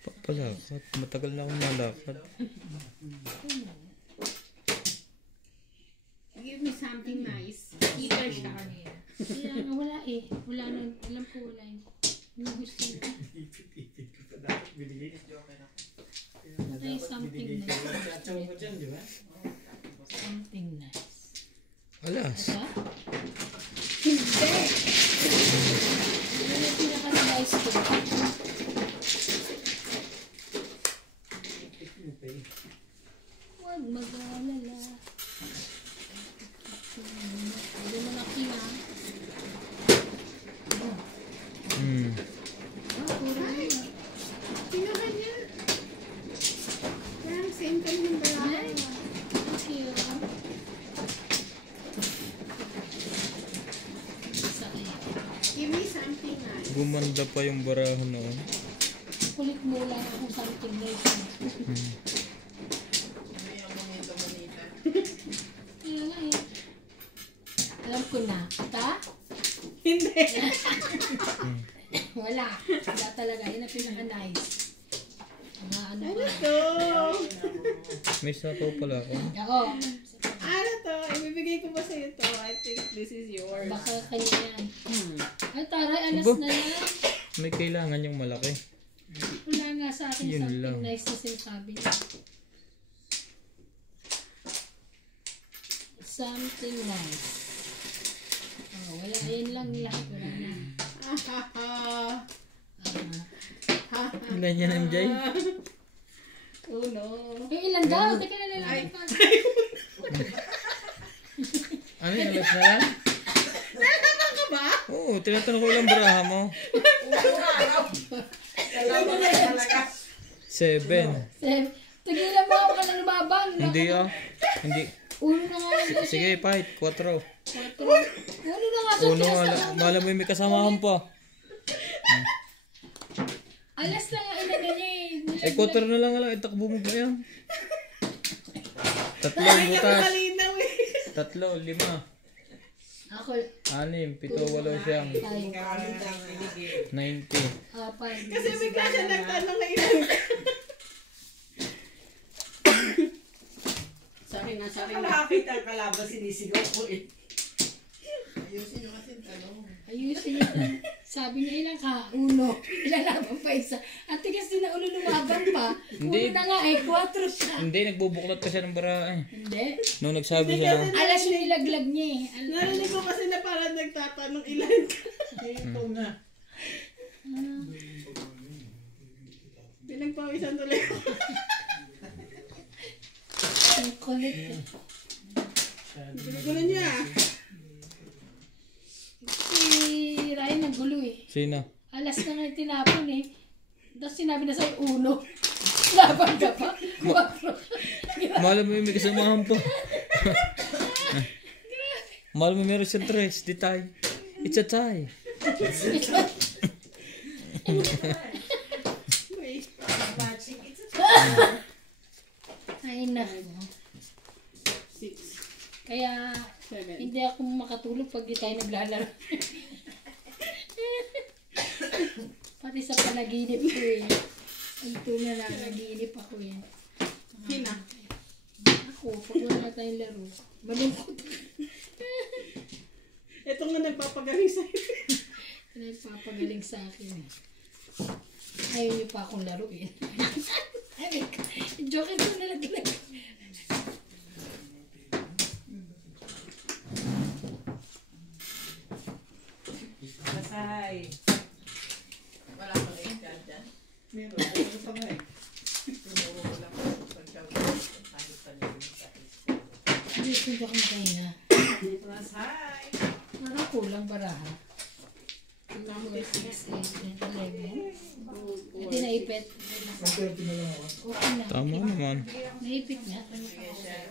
Papalakad. Matagal na akong nalakad. Give me something nice. Kita siya kanina. Kaya nga wala eh. Wala na. Alam ko wala eh. Yung gusto ko. Ipit-ipit ko pa dapat binigay. Ay, something nice. Tsatsaw ko dyan, di ba? Something nice. Alas. Aba? Hindi! Ano yung pinaka-nice ko? Huwag mag-alala. Hindi mo nakina. Puro Ay! Pinuha niya. Parang same kami ng balakan. Ay! Thank you. Sa iyo. Give me something nice. Gumanda pa yung barahan noon. Kulit mo lang akong something nice. Kaya nga eh. Alam ko na. Ta? Hindi. Wala. Wala talaga. Yun ang pinaka-nice. Mga ano Ano ka. to? May sapaw pala ako. Oo. Ano to? Ibibigay ko ba sa'yo to? I think this is yours. Baka kanya yan. Ay, taray. Alas Aba. na lang. May kailangan yung malaki. Wala nga sa akin Yun something lang. nice na sinasabi niya. Something nice. Oh, wala. Yan lang lahat. Wala na. Ilan yan, MJ? Oh no. Eh, ilan daw? Teka na lang. Ano yung alas na lang? Nalaman ka ba? Oo, tinatanong ko ilang baraha mo. 7. Tigilan mo ako ka na lumabang. Hindi ah. Hindi. Uno na nga lang. Sige, fight. 4. Uno na nga sa Uno, malam mo may kasamahan pa. Alas na nga ilagay niya eh. Eh, 4 na lang lang. Itakbo mo ba yan? 3 butas. Kalinaw eh. 3, 5, Ako, 6, 7, 8, 9, 10. 90. apat. Kasi bigla siya nagtanong na ilan ka. Sorry na. Malapit ang kalaban, sinisigaw ko eh. Ayusin niya. Sabi niya ilang ka? Uno. Ilalaban pa isa. At kasi na ulo lumaban pa. Hindi. Uno na nga eh. 4 siya. Hindi, nagbubuklat ka siya ng baraha eh. Hindi. Nung nagsabi siya na, Alas yung nilaglag niya eh. Narinig ko kasi na parang nagtatanong ilan ka. Ito na. Pinagpawisan tuloy ko. Ang kulit eh. Gulo niya. Si Ryan naggulo eh. sino? Alas na nga yung tinapon eh. Tapos sinabi na sa'yo, uno. Laban ka pa? 4. Malam mo may kasamahan pa. Malam mo meron siyang 3. Di tie. It's a tie. Wait. Ay na. 6, Kaya 7. hindi ako makatulog pag di tayo naglalaro. Pati sa panaginip ko eh. Ito na lang, naginip ako eh. Hina. Ako, pag wala tayong laro, malungkot. Ito nga nagpapagaling sa'yo. Nagpapagaling sa akin eh. Ayaw niyo pa akong laruin. Joke ito nalaglag. Basahay. Wala ko na yung card dyan. Meron. Ano pa nga eh. Wala ko pag-shout out. Kahit pa nyo sa Facebook. Hindi ko makahinga. Basahay. Parang kulang baraha. Number 6, 8, 11. Hindi naipit. Ang 30 na lang ako. Okay na. Tama naman. Naipit nga. Sige siya.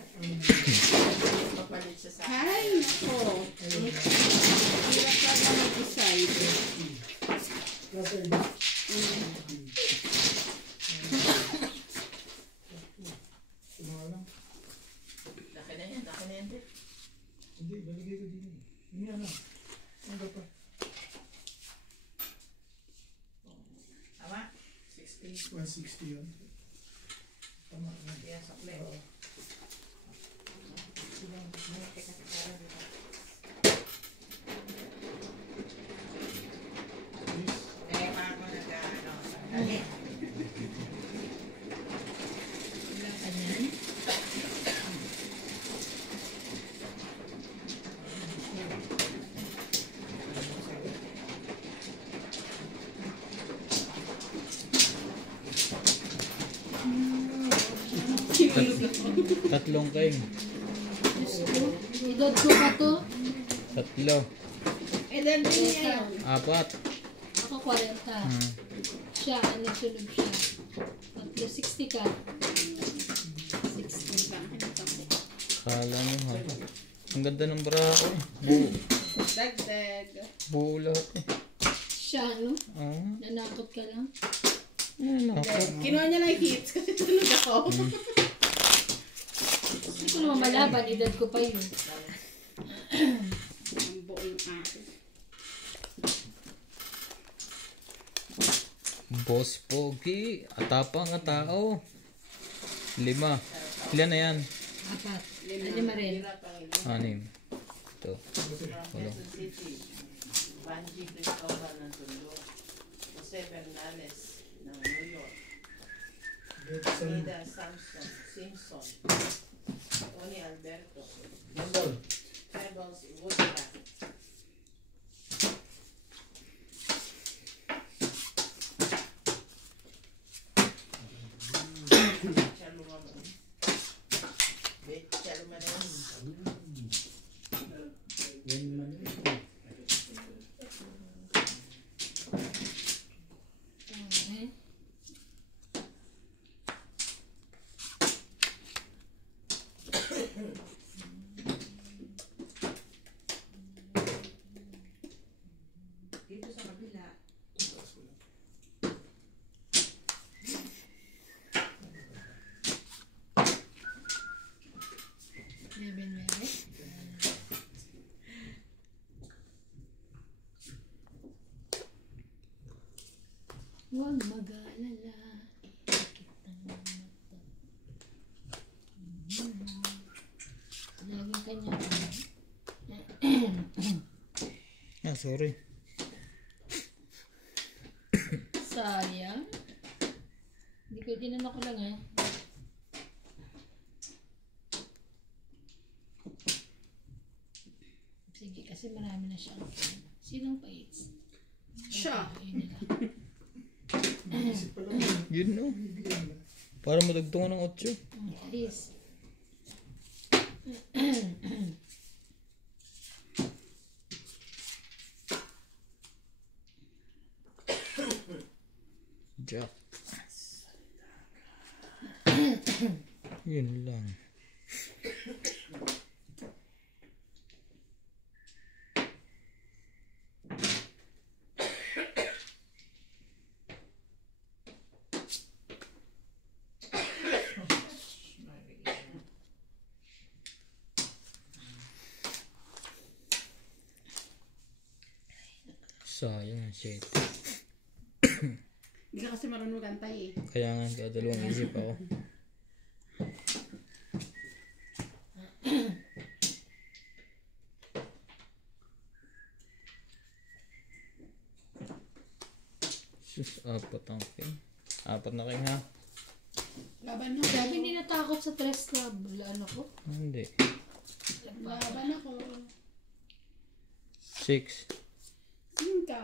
Papalit siya sa Ay, nako. Hirap ka na mag-decide. Plus service. Ito nga lang. Laki na yan. Laki na yan din. Hindi, lalagay ko din eh. Hindi ano. Ano ba pa? Tama? 60. 160 yun. Tama na. Yan sa play. Oo. Please. Eh, paano nag-ano? Dali. Wala ka niyan. Tatlong kayo. Idod ko ba to? Tatlo. Eh, then, din niya yun. Apat. Ako 40. Siya, ano sunod siya? Tatlo, 60 ka. 60 ba? Kala nyo ha. Ang ganda ng bra ko eh. Buo. Dagdag. Buo lahat eh. Siya, ano? Ah, Nanakot ka lang. yan ako. Kinuha niya lang hits kasi tulog ako. Hindi ko naman malaban. Idod ko pa yun. Ang buong ako. Boss Pogi. Atapang nga tao. 5. Ilan na yan? Apat. Lima rin. 6. Ito. Walo. Quezon City. Banji Cristobal ng Tondo. Jose Bernales ng New York. Get some. Nida Simpson. Tony Alberto. Mandal. Pebbles Woodcraft. Chalumanon. Chalumanon. Okay. Dito sa kabila. Meron. Huwag mag-alala. Ikit ng mata. Lagi kanya. Ah, sorry. Sayang. Hindi ko tinanong ko lang eh. Sige, kasi marami na siyang. Sinong paits? Siya. Ayun na lang. Isip pa lang. Yun no. Bibigyan na. Para madagtungan ng 8. Please. Jack. Yun lang. Sayang, shit. Hindi ka kasi marunong gantay eh. Kaya nga, kaya dalawang isip ako. Sus, apat ang king. Apat na king ha? Laban ako. Sabi hindi natakot sa tres club. Laan ako. Hindi. Laban ako. 6. Singka.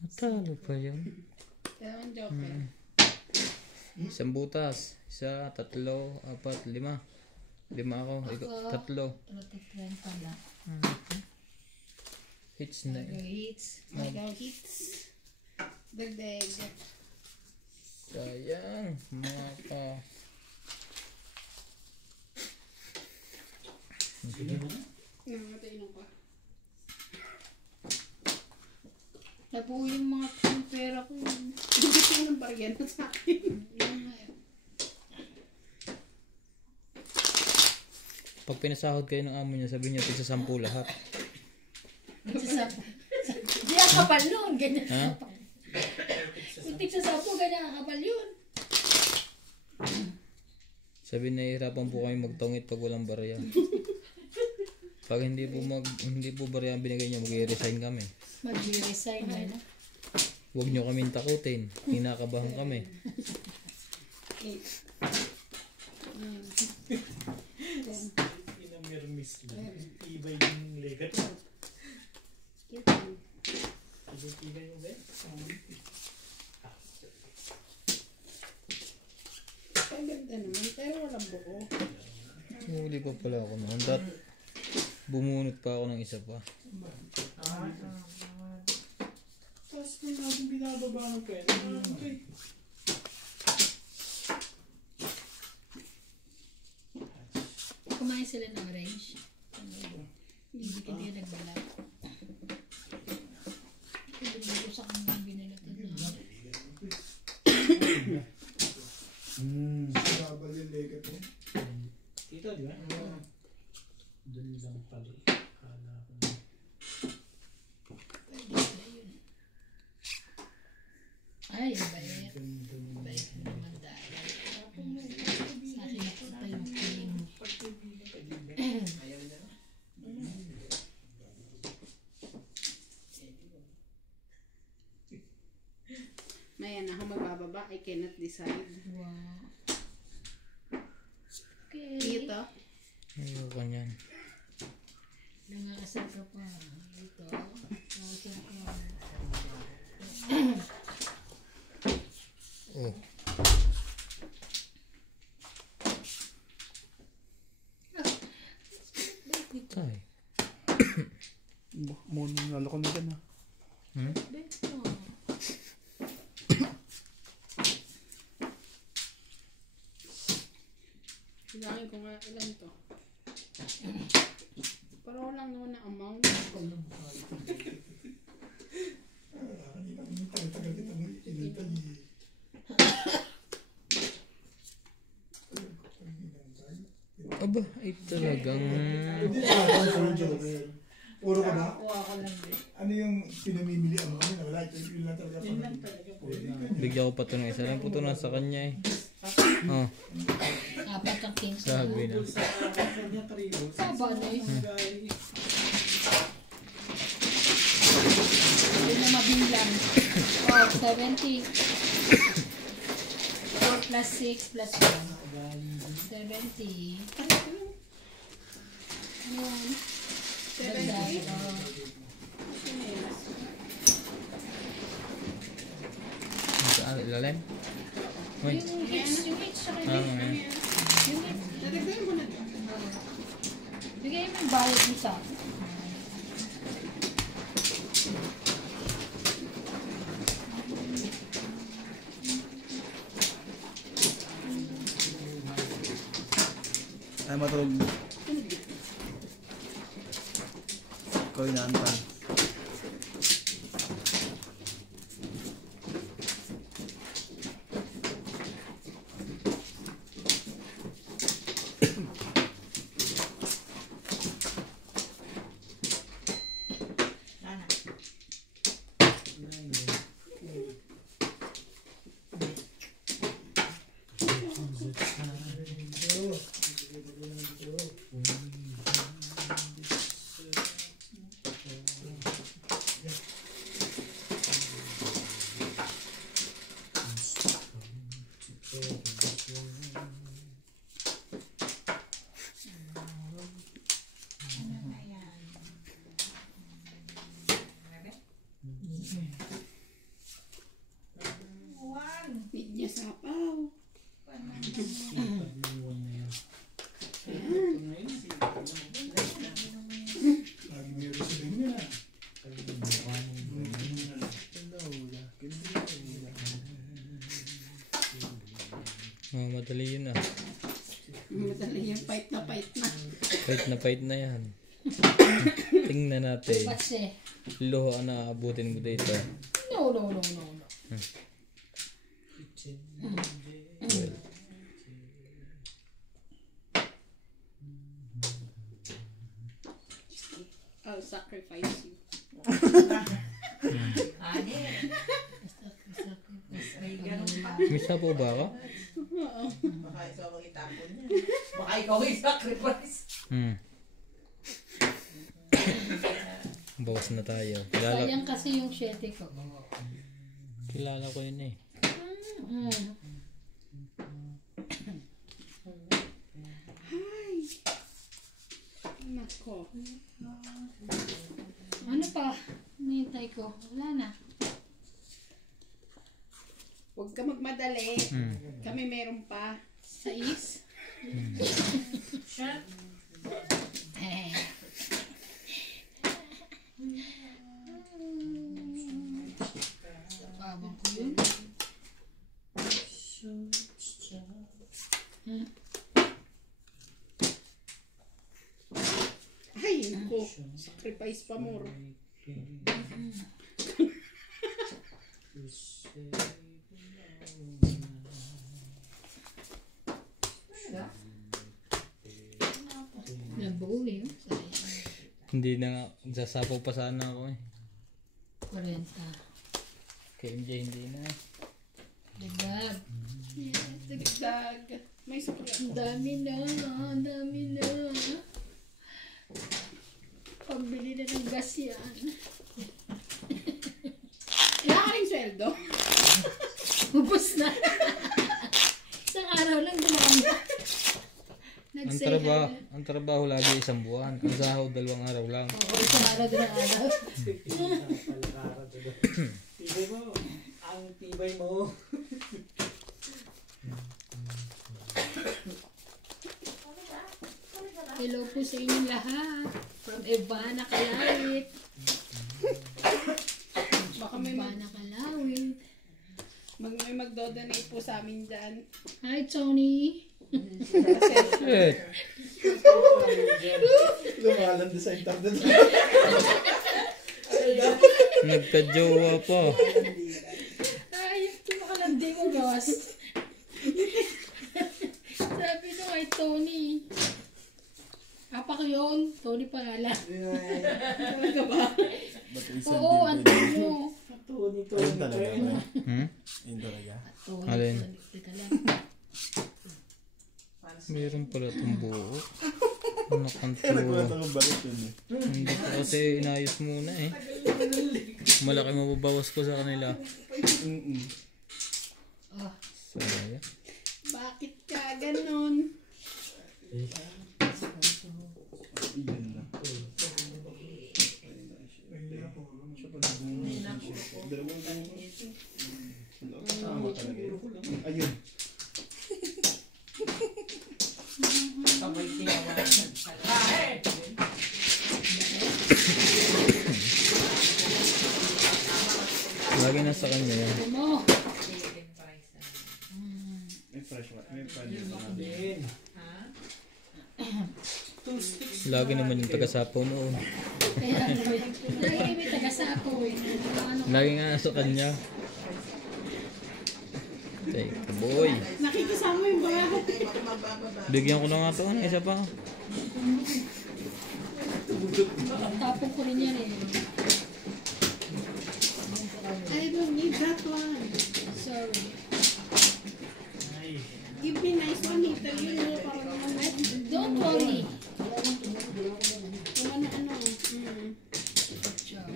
Natalo pa yan. Dalawang joker. Isang butas. 1, 3, 4, 5. 5 ako. Ikaw, 3. Natitrend pala. Hits na yun. Hits. Mega hits. Dagdag. Sayang. Mga ka. Nangatainom ko. Nabuo yung mga pera ko. Hindi ko ng baryan sa akin. Pag pinasahod kayo ng amo niya, sabihin niya tigsa 10 lahat. Hindi ang kapal nun. Ganyan Ha? ang kapal. Kung tigsasampo, ganyan ang kapal yun. Sabi nahihirapan po kami magtungit pag walang barya. Pag hindi po barya ang binigay niya, mag-resign kami. Mag-resign na na. Huwag niyo kaming takutin. Kinakabahan kami. Pinamirmis lang. Ibay yung legat. Ibay yung legat. Ang ganda naman, pero walang buo. Huli pa pala ako noon. Bumunot pa ako ng isa pa. Tapos kung natin binababa ng pwede. Okay. Kumain sila ng orange. Hindi ka din nagbala. Hindi ko sa kanya binalatan na. Babal yung lega to. Ito, di ba? Doon lang pala. Kala ko na. Ay, bayat. Bayat naman dahil. Sa akin ako pa yung feeling. Mayan ako magbababa. I cannot decide. Wow. Okay. Dito. Ayoko niyan. Nangasal ka pa. Ito. Nangasal ka. Oh. Tay. Mo nalo ko nila na. Beto. Bilangin ko nga ilan to. Pero lang naman na amount. Tagal kita mo inintay. Aba, ay talagang... Puro ka ba? Nakakuha ko lang din. Ano yung pinamimilian mo? Ano, wala. Yun lang talaga. Yun lang talaga po. Bigyan ko pa ito ng isa lang po ito nasa kanya eh. Oh, Apat ang kings. sabi na. Sa kanya tribos. Taba na eh. Guy. Hindi na mabilang. Oh, 70. 4 plus 6 plus 1. 70. Ayan. Dagdag. Oh. Saan ilalim? Wait. Yung hits sa Ah, kanya. ngayon. Yung hits. Nadagdagan mo na to. Bigay mo yung bayad mo sa akin. Ay, matulog. Ikaw inaantay. sapaw. Lagi meron sa ganyan ah. Madali yun ah. Madali yung fight na. Fight na yan. Tingnan natin. Kasi, Luho na abutin mo dito. no. Well, I'll sacrifice you. may sapo ba ako? Baka ikaw ang itapon niya. Baka ikaw ang sacrifice. Bawas na tayo. sayang kasi yung 7 ko. Kilala ko yun eh. Hi! Nako. Ano pa? Nihintay ko. Wala na. Huwag ka magmadali. Kami meron pa. 6. Pabang ko yun. Ay, nako. Sacrifice pa more. Nabuo eh. Sayang. Hindi na nga. Sasapaw pa sana ako eh. 40. Kay MJ hindi na. Dagdag. Dagdag. May sukli Ang ako. dami na. Pambili na ng gas yan. Wala ka rin sweldo. Ubus na. Isang araw lang dumaan na. Nag-say Ang trabaho lagi isang buwan. Ang sahod 2 araw lang. Oo, isang araw din ang araw. Tibay mo. Ang tibay mo. Hello po sa inyong lahat. From Ivana Kalawit. Baka may Ivana Kalawit. may magdodonate po sa amin dyan. Hi, Tony. Eh, Lumalan din sa internet. nagka-jowa pa. Ay, tumakalandi mo, boss. Sabi ko kay Tony. Apa ko yun? Tony pangalan. Talaga ba? Oo, antin mo. Ayun talaga. Hmm? Tony, Alin? Tony. Teka lang. Meron pala itong buo. Ano kanto? Hindi ko kasi inayos muna eh. Malaki mababawas ko sa kanila. Oh, Sayang. Bakit ka ganon? Ayun. Sabay tinawanan. Lagi nasa kanya yan. ito mo. May fresh one. May fresh Lagi naman yung taga-sapaw noon. Kaya lagi may taga-sapo eh. Ano, Lagi nga nasa kanya. Teka boy. Nakikisama yung bayaw. Bigyan ko na nga ito. Ano, isa pa. tapong ko rin yan eh. I don't need that one. Sorry. Give me nice one, Nita. You know, para naman nice. Don't worry. Naman na ano. Ciao.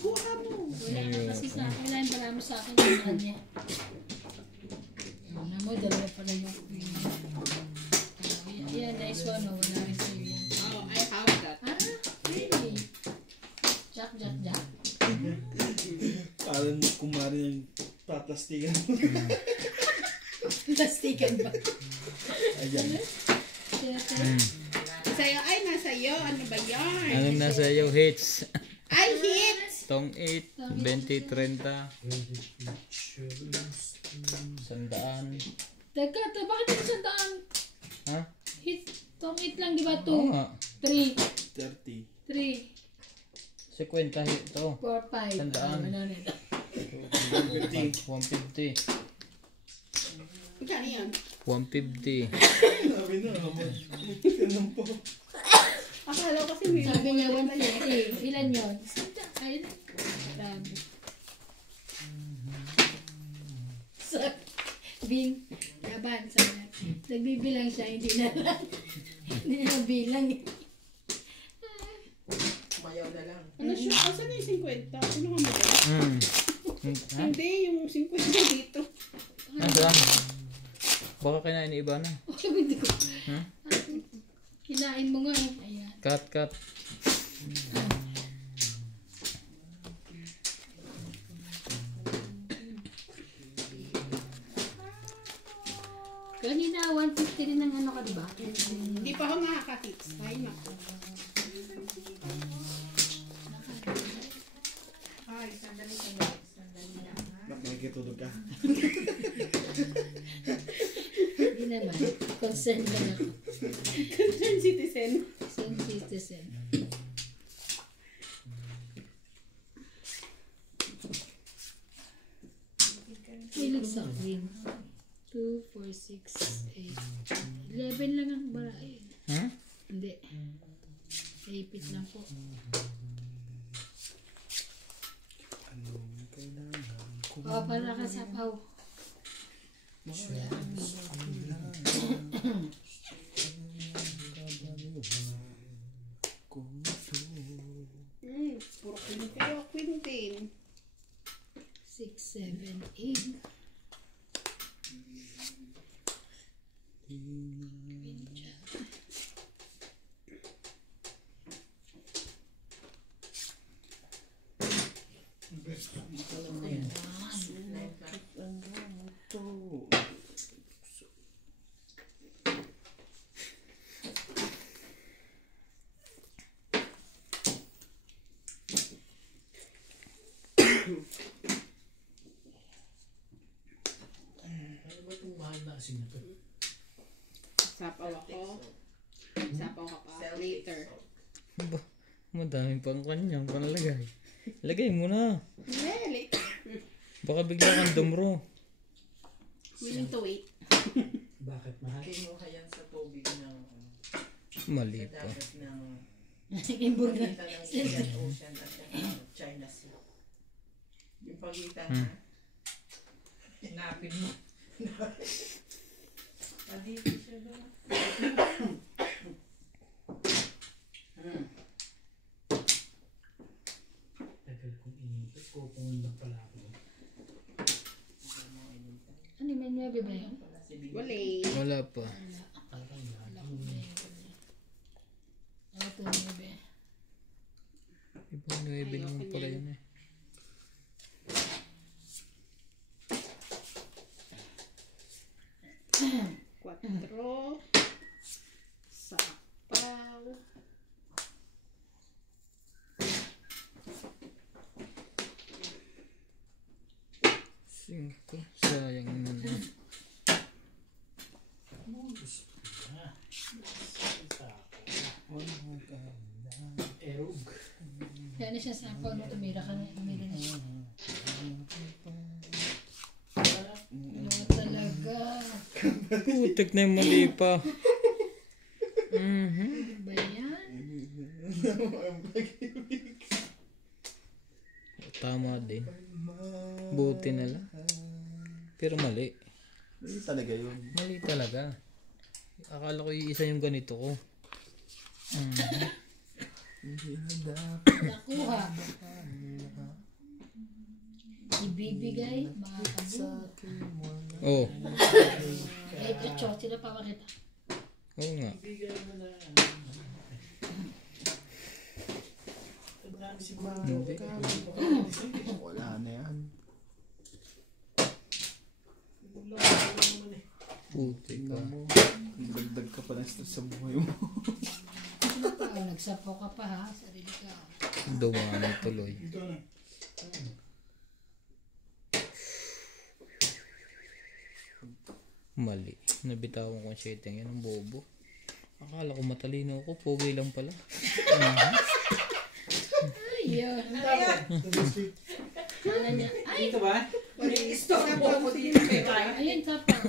Kuha mo. Wala na kasi sa akin. Wala yung marami sa akin yung kanya. Ano mo, dalawa pala yung yan, nice one. Oh, wala rin sa'yo yan. Oh, I have that. Ah, really? Jack. Parang kumari ng Paplastikan. Plastikan ba? Ayan. Sa'yo, ay, nasa iyo. Ano ba yan? Anong nasa iyo? Hits. Ay, hits! Tong 8, 20, 30. Sandaan. Teka, bakit ito sandaan? Ha? Hit, tong 8 lang, di ba? Oo 2, nga. 3, 30. 3, 50 ito. 4, 5. Sandaan. 150. 150. Magkano yan? 150. Sabi na, ganun po. Akala ko kasi may Sabi niya 150. Ilan yun? Ayun. Grabe. Bing, laban, sabi. Nagbibilang siya, hindi na lang. Hindi na bilang. Mayaw na lang. Ano siya? Asan na yung 50? Ano ka mo? Ha? Hindi, yung 50 dito. Nasaan? Baka kinain ni iba na. Hindi ko. Ha? Kinain mo nga eh. Ayan. Cut. Kanina, 150 rin ng ano ka, diba? Hindi pa ako nakaka-hits. Ay, naku. Nakikitulog ka. Hindi naman. Concern lang ako. Concern citizen. Concern citizen. Ilag sa akin. 2, 4, 6, 8. 11 lang ang baray. Ha? Hindi. Ipit lang po. Para ka sa paw. Puro kayo, Quintin. 6, 7, 8. Ano ba itong mahal na asin na to? Sapaw ako. Sapaw ka pa. Later. Madami pang kanyang panlagay. Lagay mo na. Yeah, later. Baka bigla kang dumro. Willing to wait. Bakit mahal? Kinuha yan sa tubig ng Mali sa pa. dagat ng Imburga. pagitan ng Indian Ocean at saka China Sea. Yung pagitan na. Hinapin mo. Adito siya doon. Tagal kong inipit. Kukungan na pala ako. Ano may 9 ba yun? Wala. Wala pa. Wala ko na yun. Ito 9. Ibang 9 naman pala yun eh. Quattro. Sapaw. Singko. Sayang naman. Erog. Kaya na siya sapaw nung tumira ka na. Tumira na siya. Ano talaga? Putik na yung mali pa. Ano ba yan? Tama din. Buti na lang. Pero mali. Hindi talaga yun. Mali talaga. Akala ko isa yung ganito ko. Nakuha. Ibibigay, mga kabu. Oo. Ito, chot, sila pa makita. Oo nga. Wala na yan. Puti ka. Tingnan mo. Dagdag ka pa ng stress sa buhay mo. Ano pa? Nagsapaw ka pa ha? Sarili ka. Dumaan tuloy. Ito na. Mali. Nabitawan ko ang setting yan. Ang bobo. Akala ko matalino ako. Pogi lang pala. Ayun. Kala niya. Ay! Dito ba? Stop po ko dito. Ayun, sapaw.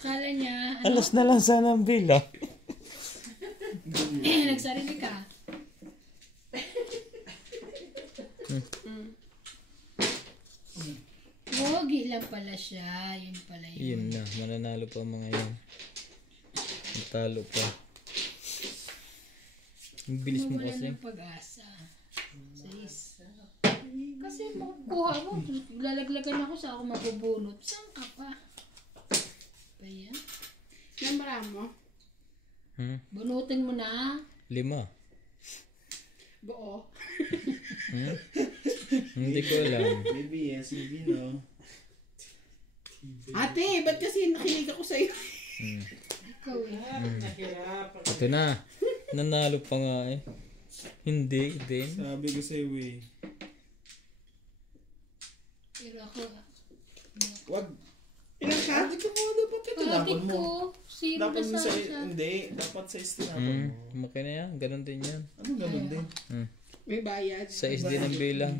Kala niya. Ano? Alas na lang sana ang bilang. Nagsarili ka. Pogi lang pala siya. Yun pala yun. Yun na. Mananalo pa mga yun. Natalo pa. Ang bilis mo Mawalan kasi. ng pag-asa. Kasi makukuha mo. Lalaglagan ako sa ako mabubunot. Saan ka pa? Ba yan? Nambara mo? Bunutin mo na. 5. Buo. Hindi ko alam. Baby, yes, hindi no. Ate, ba't kasi nakinig ako sa'yo? Ikaw eh. Nahirap. Ito na. Nanalo pa nga eh. Hindi din. Sabi ko sa'yo eh. Pero ako, Wag. Ilan ka? Ito mo, dapat ito pagit tinapon mo. ko, zero Dapat na sa, sa hindi. Dapat sa tinapon mo. Maki na yan. Ganon din yan. Ano ganun din? May bayad. 6 din ang bilang.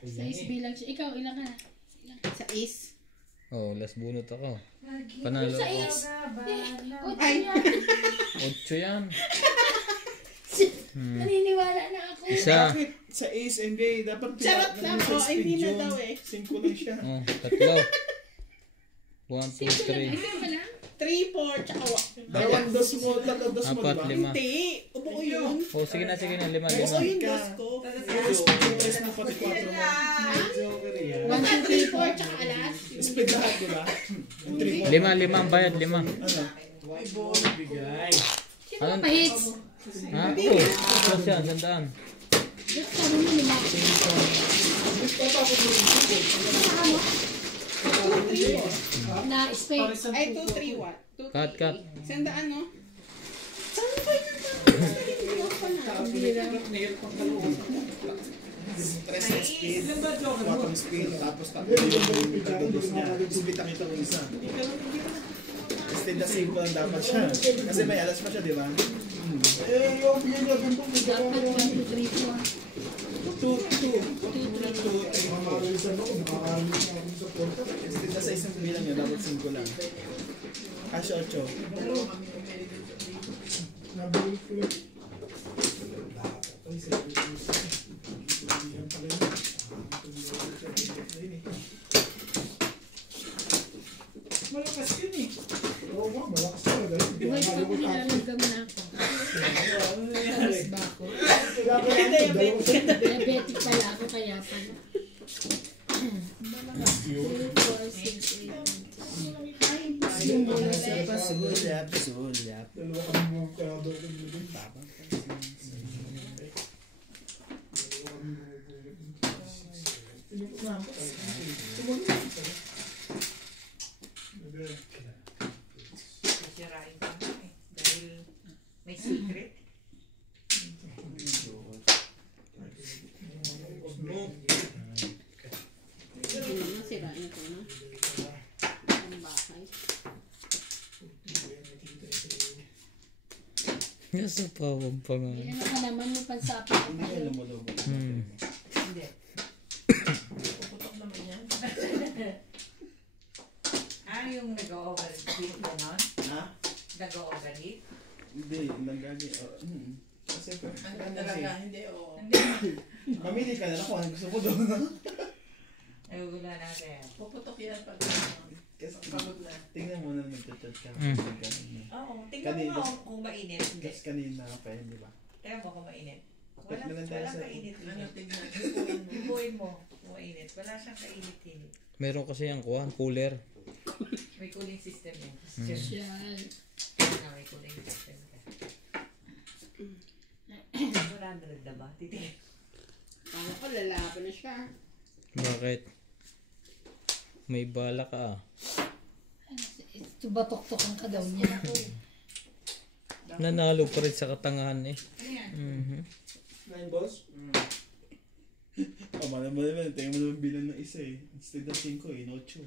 size bilang siya. Ikaw, ilang ka na? Sa is. Oh, last bunot ako. Panalo ako. Size? Ay. 8 yan. Naniniwala na ako. Isa. Bakit? Sa Ace NBA, dapat Charot lang. sa Oh, ay, hindi na Speed daw Zone. eh. 5 lang siya. Oh, 3. 1, 2, 3. Ikaw ba lang? 3, 4, tsaka 1. Dalawang dos mo, tatlong dos mo, 4, diba? 5. Hindi. Ubuo yun. Oh, sige na, 5. Ubuo yung dos ko. Tres mo pati 4 mo. 1, 2, 3, 4, tsaka alas. Speed lahat, diba? 3, 5 ang bayad, 5. Ano? Sino pa hits? Ha? Oo. Tapos yan, 100. Just sabi mo lima. Na space. Ay, 2, 3, 1. Cut, cut. Sandaan, no? Saan ba yun? Tres na speed, 4 speed, tapos tatlo yung tagados niya. Speed ang ito ng isa. Speed na 5 lang dapat siya. Kasi may alas pa siya, di ba? Eh, yung pinagyan po, may Dapat gagawa. 1, 2, 3, 4. 2, 3, 4. Nakakalisan ako, nakakalisan ako sa porta. Speed na sa isang bilang niya, dapat 5 lang. Kasi 8. Nabulit ko lang. Malakas yun eh. Oo nga, malakas talaga. Buhay pa ako nilalagam na ako. Talas ba ako? Diabetic pala ako kaya pala. 3, 4, 6, 8, 9. Sulyap. Dalawa kami mga kaya doon ko nilagay. Sisirain ko na eh. Dahil may secret. Sirain ko na. Ang bakay. Nasa pawag pa nga. Ano ka naman mo pansapit ko pa. Alam mo daw ba? Hindi. Puputok naman yan. Yung nag-overheat gano'n? Ha? Nag-overheat? Hindi, nagagi. Kasi Ano talaga? Hindi, oo. mamili ka na lang kung ano gusto mo doon. Ay, wala natin. Puputok yan pag Kasi pagod na. tingnan mo na nagchat-chat ka. Oo, tingnan mo nga kung mainit. Hindi. Kasi kanina pa yun, di ba? Tingnan mo kung mainit. Check na lang tayo Walang sa- kainit. Ano, tingnan. Ibuhin mo kung mainit. Wala siyang kainit-init. Meron kasi yung cooler. May cooling system yan. Yan. May cooling system ka. 100 na ba? Titigil. Paano ko lalaban na siya? Bakit? May bala ka ah. Ito batok-tokan ka daw niya. Nanalo pa rin sa katangahan eh. Ano yan? Mhm. 9 balls? Oh, mali naman. Tingnan mo naman bilang ng isa eh. Instead ng 5 eh, 8.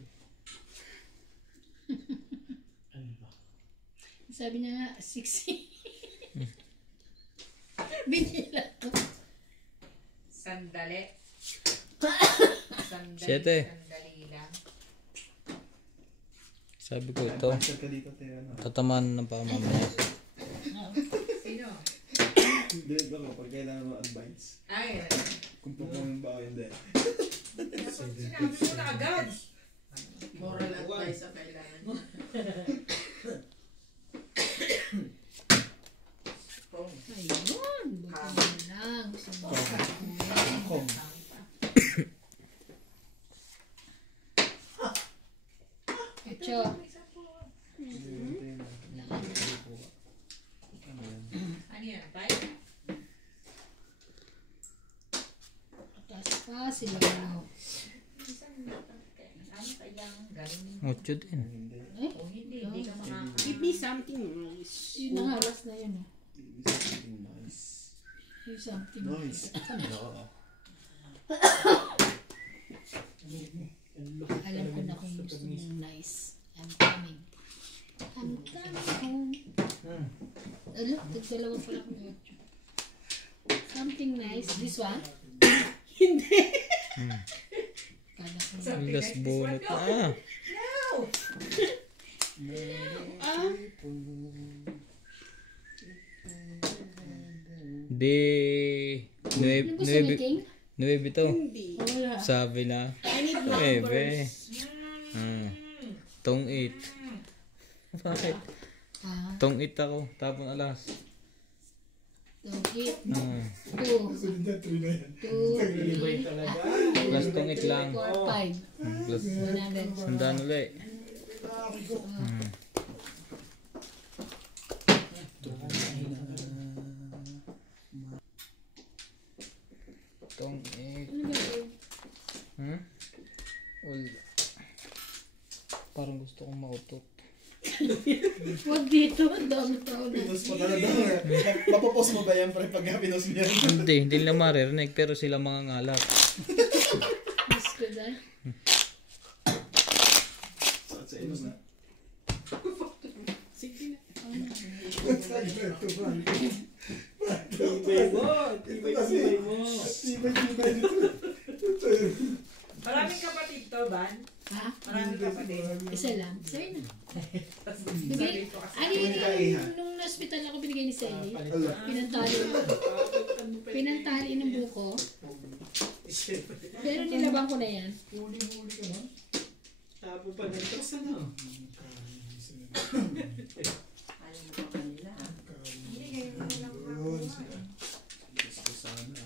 Sabi niya nga, 60. Binila ko. Sandali. Siyete. Sandali lang. Sabi ko ito. Answer ka dito, Tia. Tatamaan ng pamamaya. Sino? Delete ba ko pag kailangan mo advice? Ay, Kung pupunin ba o hindi. sinabi mo na agad. Moral advice ang kailangan mo. Ayun. Buti mo lang. Gusto mo ka. Kong. Echo. Ano yan? Tayo? Patas pa sila. Ano? Ano kayang galing? 8 din. Eh? Kung hindi ka Give me something nice. Yun ang halas na yun. Nice. Yung something. Nice. Oo. Alam ko na kung gusto mong nice. I'm coming. I'm coming home. Alam, tagdalawa pala ko yun. Something nice. This one? Hindi. Kala ko na. Last bullet na ah. Di... Yung gusto ni King? 9 to. Hindi. Wala. Sabi na. I need 9. numbers. Tong 8. Bakit? Ah, Tong 8 ako. Tapon alas. okay. Ah. 2. Sunod na 3 na yan. 2. Plus tong 8 lang. 4, 5. Plus 100. sandaan ulit. Tong 8. Ano ba yun? Wala. Parang gusto kong mautot. Huwag dito. Ang dami tao na. Pinos mo talaga. Mapapos mo ba yan pre pag pinos mo yan? Hindi nila maririnig pero sila mga ngalap. Miss ko dahil. Sa inos na. Sige na. Ito kasi. Tibay nito. Maraming kapatid to, Ban? Ha? Maraming kapatid. Isa lang. Sa'yo na. Sabi Bigay. ko kasi. Ano yun? Nung hospital ako binigay ni Sally. Pinantali. Pinantali ng buko. Pero nilabang ko na yan. Huli-huli ka na. Tapo pa nito sa no. Ayaw mo pa kanila. Hinigay mo lang Yun, ako. sila. Gusto sana.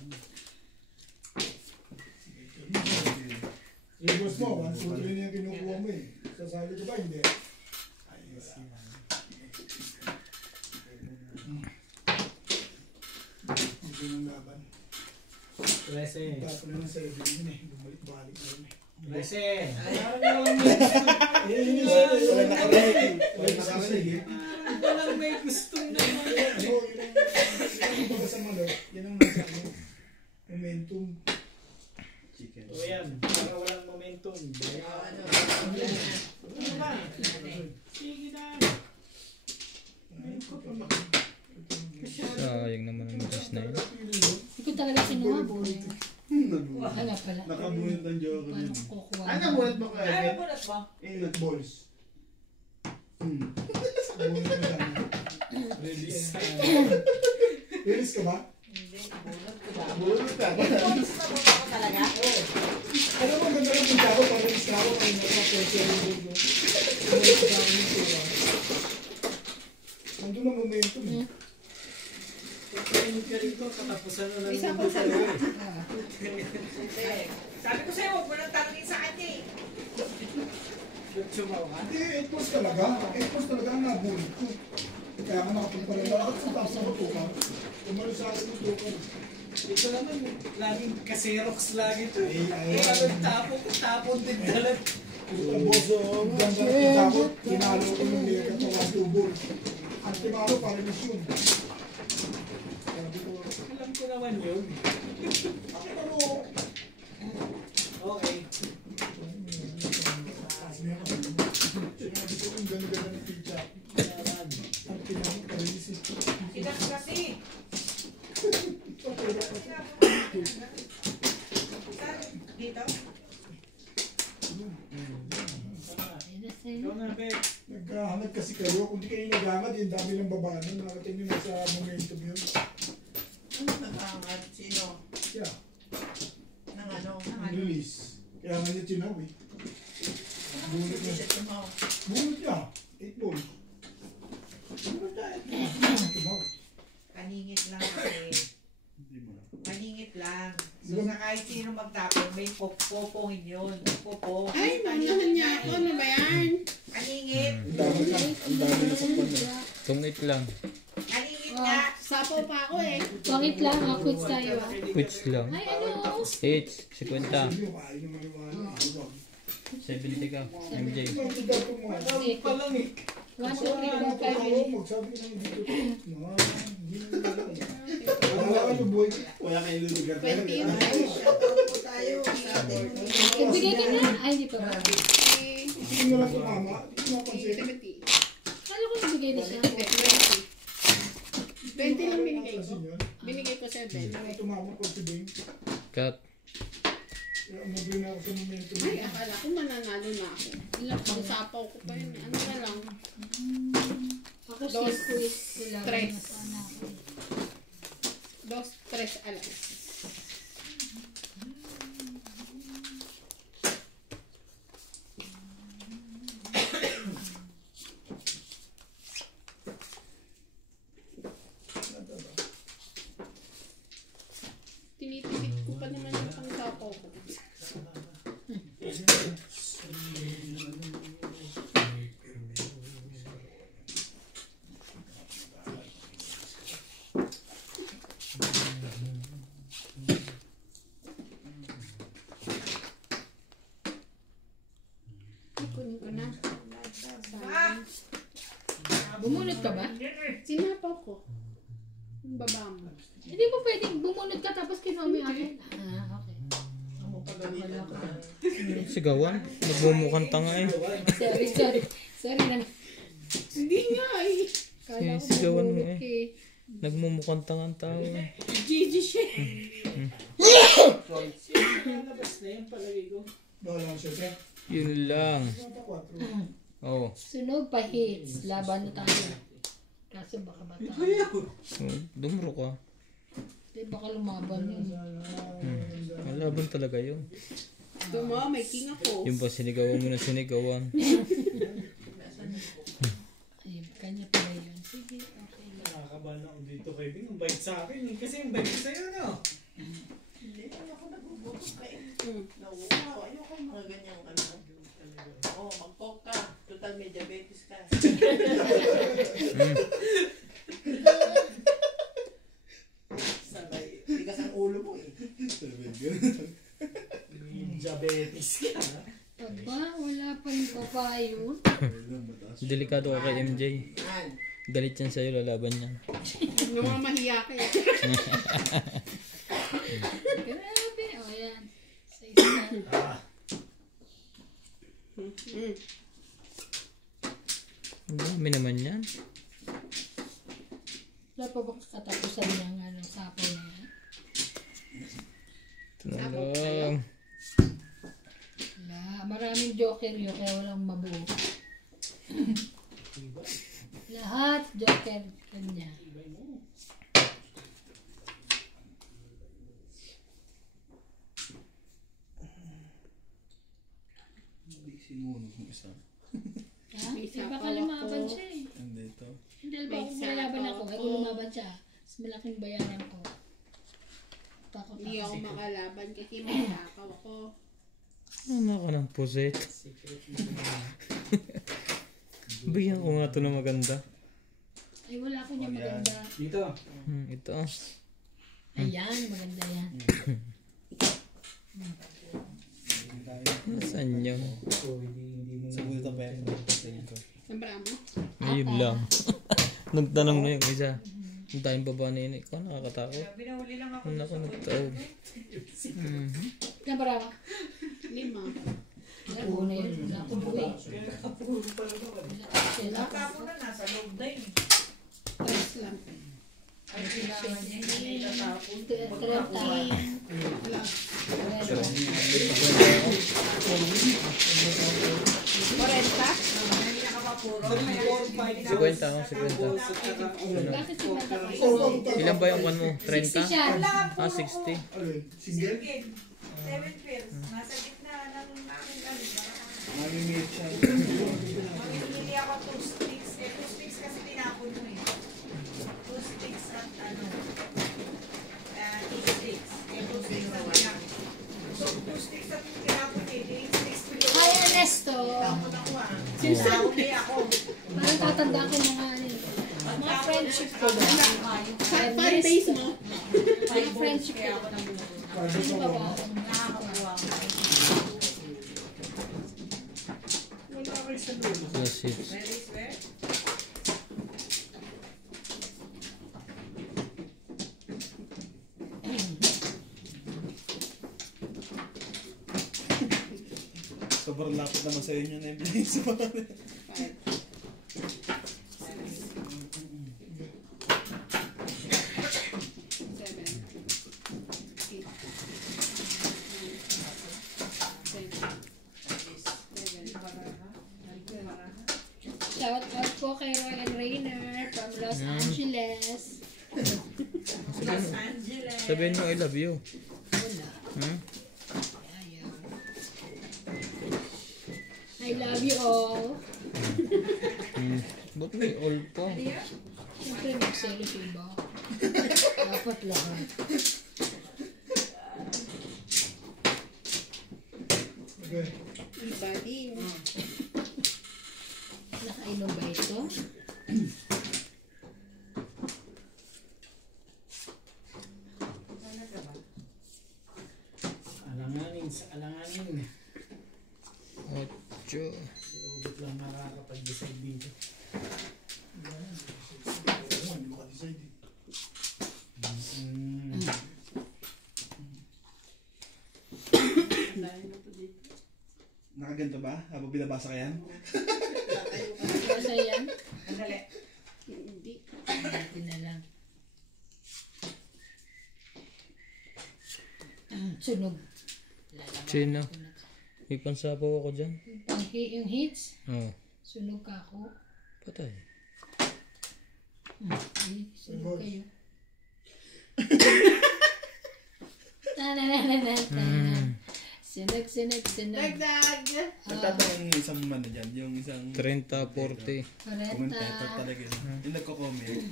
Yung boss mo, 1, 2, 3 na yung kinukuha mo eh. Sasali ko ba? Hindi. Ayos yan. Hindi yung laban. 13. Tapo na ng 7 yun eh. Bumalik-balik na yun eh. 13. Wala nakarinig. Wala nakarinig eh. Walang may gustong naman. Oo, yun ang baga sa malo. Yan ang nasa ano. Momentum. Chicken. O yan, para walang momentum. Ano? Ano ba? Sige na. Sayang naman ang juice na yun. Hindi ko talaga kinuha. Wala pala. Nakabunod ang joker Paano yun. ko kukuha? Ano bunot mo kaya? Ano mo na ba? Ingat balls. Bunot mo sana. Release. Release ka ba? Hindi, bunot ko ba? Bunot ka. Bonus na ba ako talaga? Ano mo ganda ng punta ko para release ka ako kaya nasa-pressure yung bugo. Release ka ako yung tura. Nandun ang momentum eh. Pagkainit ka rito, katapusan na lang. Isa yung ko sa dito. Hindi. Sabi ko sa'yo, huwag mo nang tanongin sa kanya eh. Sumawa. Hindi, 8 points talaga. 8 points talaga ang nabulit ko. Kaya ka nakapunta rin lang. At tapos ako tukang. Tumalos sa akin ng tukang. Ito naman, laging kaserox lagi to. Ay, Eh, tapon din dalag. Ang boso, ganda dapat tinalo ko yung liga ko ang tubol. Ang timalo para mission. Sabi ko, Alam ko naman yun. ano? Okay. Sinabi ko yung ganda ng pizza. Ang timalo para mission. Sinak kasi. Dito? Ikaw na, Bek. Naghahanap kasi kayo. Kung di kayo naghahanap, yung dami ng babanan. Nakarating nyo na sa momentum yun. Ano nag-aangat? Sino? Yeah, Nang ano? ang release. Kaya nga niya tinaw eh. Bunot niya. Hindi tumaw. Bunot niya. 8 balls. Ano dahil? Tumaw. Kaningit lang kasi. Kaningit lang. So sa kahit sino magtapon, may popongin yun. Popo. Ay, manahan niya ako. Ano ba yan? Kaningit. Ang dami na. Ang dami na sa pan. Tungit lang. Kaningit nga. Sapaw pa ako eh. Pangit lang, quits tayo. Quits lang. Ay, ano? H, 50. Ayaw na maniwala. 70 ka, MJ. Ang tiga ko mo. Alam pa lang eh. 1, 2, 3, 4, 5, Magsabi ka ng dito. Wala ka yung buhay. Wala kayong lulugar na 20 yun. yun. Shoutout po tayo sa ating Ibigay ka na. Ay, hindi pa ba? Hindi mo lang tumama. Hindi mo napansin. 70. Kala ko ibigay na siya. 20 lang binigay ko. Kasi yun. Binigay ko 7. Hindi mo tumama ko si Bing. Cut. Kaya umabay na ako sa momentum. Ay, akala ko mananalo na ako. Ang sapaw ko pa yun. Ano na lang? Ako si Dos, quiz. Sila. tres. 2, 3 alas. Tinitipid ko pa naman yung pangsapaw ko. Kunin ko na. Bumunod ka ba? Sinapaw ko. Yung baba mo. Hindi mo pwedeng bumunod ka tapos kinuha mo yung akin. Ah, okay. Sigawan. Nagmumukhang tanga eh. Sorry. Sorry na. Hindi nga eh. Kala ko Sigawan mo bumulot eh. Nagmumukhang tanga ang tao eh. Gigi siya. Lalabas na yung palagay ko. Bahala siya siya. Yun lang. Mata 4. Oh. Sunog pa hits. Laban na tayo. Kaso baka bata. Dumuro ka. Di baka lumaban yun. Malaban talaga yun. Ito mo, may king ako. Yung ba sinigawan mo na sinigawan. Ayun, kanya pala yun. Sige, okay. Nakakabahan ako dito kay Bing. Ang bait sa akin eh. Kasi ang bait ko sa'yo, no? Hindi naman ako nagugutos ka eh. Nauuhaw. Ayoko mga ganyang ano. Oo, mag-coke ka. Total may diabetes ka. Sabay. Tigas ang ulo mo eh. May diabetes ka. Aba, wala pang papayo. Delikado ka kay MJ. Yan. Galit yan sa'yo, lalaban yan. Yung mga mahiya ka eh. Grabe. O, yan. Sa isa. Ang dami naman yan. Wala pa ba katapusan ng ano, sapaw na yan? Ito na lang. Wala. Maraming joker yun, kaya walang mabuo. Lahat joker kanya. Hindi sinunog mo isa. Ha? May Eh, baka sapaw lumaban ako. siya eh. Hindi ito. Hindi, ba May kung malalaban sapaw ako, ay ako. kung lumaban siya, mas malaking bayaran ko. Takot Hindi ako ako. makalaban kasi may takaw ako. Ano ka ng puset? Bigyan ko nga ito na maganda. Ay, wala ko niya maganda. Dito. Ito. Ayan, maganda yan. Nasaan yun? Oh, hindi lang. Nagtanong na yung isa. Ang tayong baba na yun. Ikaw nakakatakot. Binahuli lang ako. Naku, nagtaog. Ilan para ba? 5. Ilan po na yun? Wala akong buwi. Sila. Kapo na nasa loob na yun. Price lang. Ay, kailangan niya hindi natapon. 50 ako, 50. Bakit si Mata ko? Ilan ba yung 1 mo? 60 30? siya. Ah, 60. Single? 7 pills. Nasa gitna ng namin kami. Mamimit siya. Mamimili ako 2 sticks. 2 sticks kasi tinapon mo eh. 2 sticks at 8 sticks. 2 sticks at tinapon. So, 2 sticks at tinapon eh. 8 sticks ko yun. Hi, Ernesto. Tapon ako ah. Sinasabi. ako. Parang tatandaan ko mga mga friendship ko ba? Fan base mo. Mga friendship ko ba? Sino ba ba? Nakakakuha ko. Wala kayo sa luna. Plus 6. Where is where? Sobrang lapit naman sa inyo na yung bilis mo. 7. Shout out po kay Roy and Rainer from Los Angeles. Los Angeles. Sabihin mo, I love you. Wala. Hmm? Ayaw. I love you all. Ba't may all pa? Siyempre mag-selfie ba? Dapat lahat. Okay. Ibadi. Nakainom ba ito? Alanganin sa alanganin. 8. Si Ubit lang makakapag-decide dito. Hindi ko ka-decide eh. Nakaganto ba? Habang binabasa ka yan? Kasi yan. Andali. Hindi. Hindi na lang. Sunog. Sino? May pansapaw ako dyan. Yung hits, Oo. sunog ka ako. Patay. Sunog kayo. Tanananatan. Sunog, sunog, sunog. Dagdag. Nagtatanong yung isang man dyan, yung isang 30, 40. commentator talaga yun. Yung nagko-comment.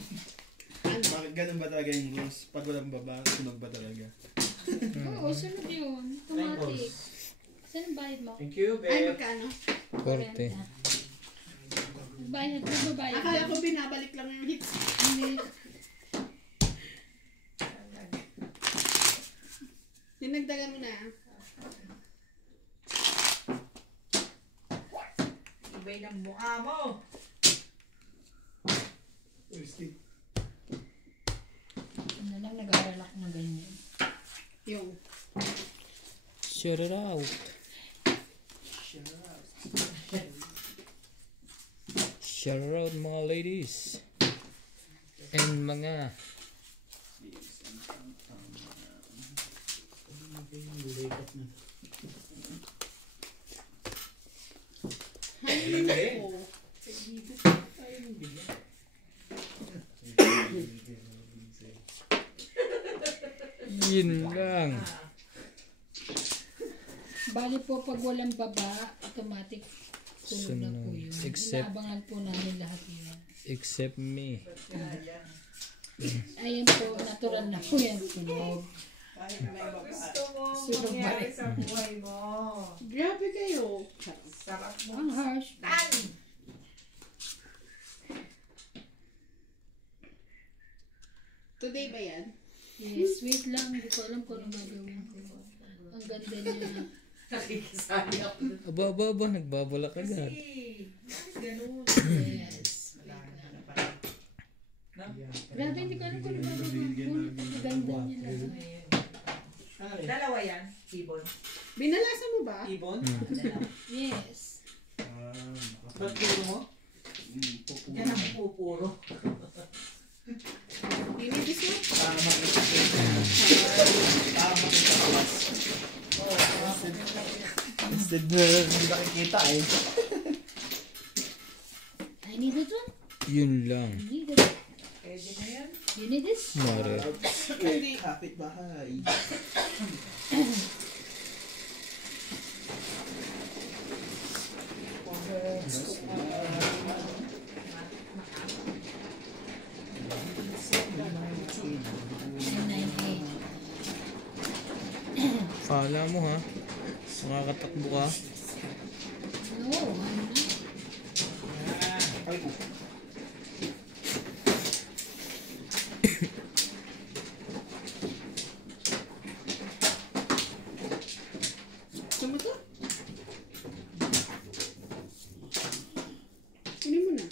Bakit ganun ba talaga yung rules? Pag walang baba, sunog ba talaga? Oo, sunog yun. Automatic. Saan ang bayad mo? Thank you, Ay, babe. magkano? 40. Bayad, magbabayad. Akala ko binabalik lang yung hits. Hindi. Dinagdagan mo na. Ibay ng mukha mo. Stick. Ano lang, nag-aaral ako ng ganyan. Yung. Shut it out. Shout out mga ladies. And mga Ay, ako. yun lang. Bali po, pag walang baba, automatic sunog na po yun. Except- Inaabangan po namin lahat yun. Except me. Ayan po, natural na po yan. Sunog. Kahit may baba. Gusto mo Sunog ba mangyari rin? sa buhay mo. Grabe kayo. Sarap mo. Ang harsh. Tan! Today ba yan? Yes, wait lang. Hindi ko alam kung anong gagawin ko. Ang ganda niya. Nakikisali ako. Aba, nagbabala ka agad. Bakit ganun? Yes. Wait lang. Grabe, hindi ko alam kung ano ba ganda nila. Dalawa yan, ibon. Binalasa mo ba? Ibon? Yes. Ba't puro mo? Yan ang pupuro. Dinibis mo? Para makita ko. Para makita ko. Instead na hindi nakikita eh. I need that one. Yun lang. I need that. Pwede na yan. You need this? Mare. Hindi. Kapit bahay. Kala mo ha. Makakatakbo ka. No, ano na? Ay ko. Gusto mo to? Kunin mo na.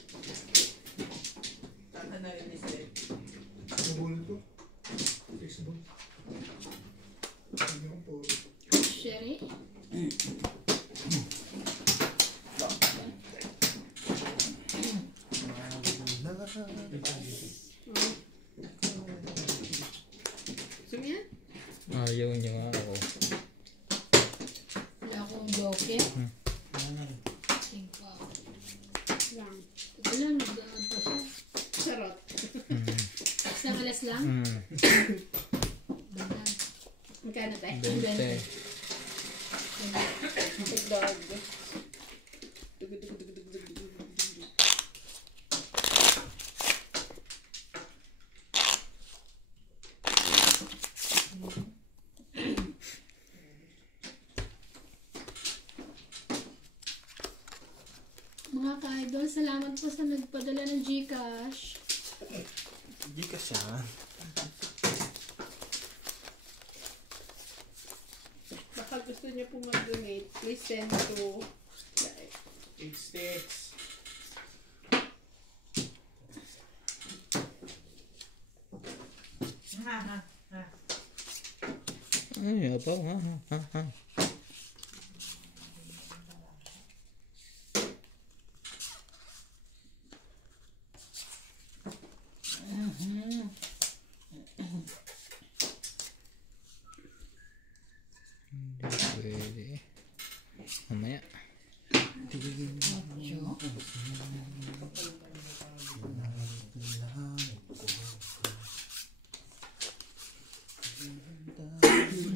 Taka na rin ni Sir. Nabulot ko. Facebook. Hindi ko po. Sherry? Gusto mo yan? Ayaw niya nga ako. Wala akong joker. Think pa. Lang. Ito lang, nag-aad pa siya. Charot. Isang alas lang? Banda. Magkano tayo? 20. Dog. Mga ka-idol, salamat po sa nagpadala ng Gcash. Hindi ka siya. Baka gusto niyo po mag-donate, please send to 8 sticks. Ay, apa? Ha. Hindi pwede. Mamaya.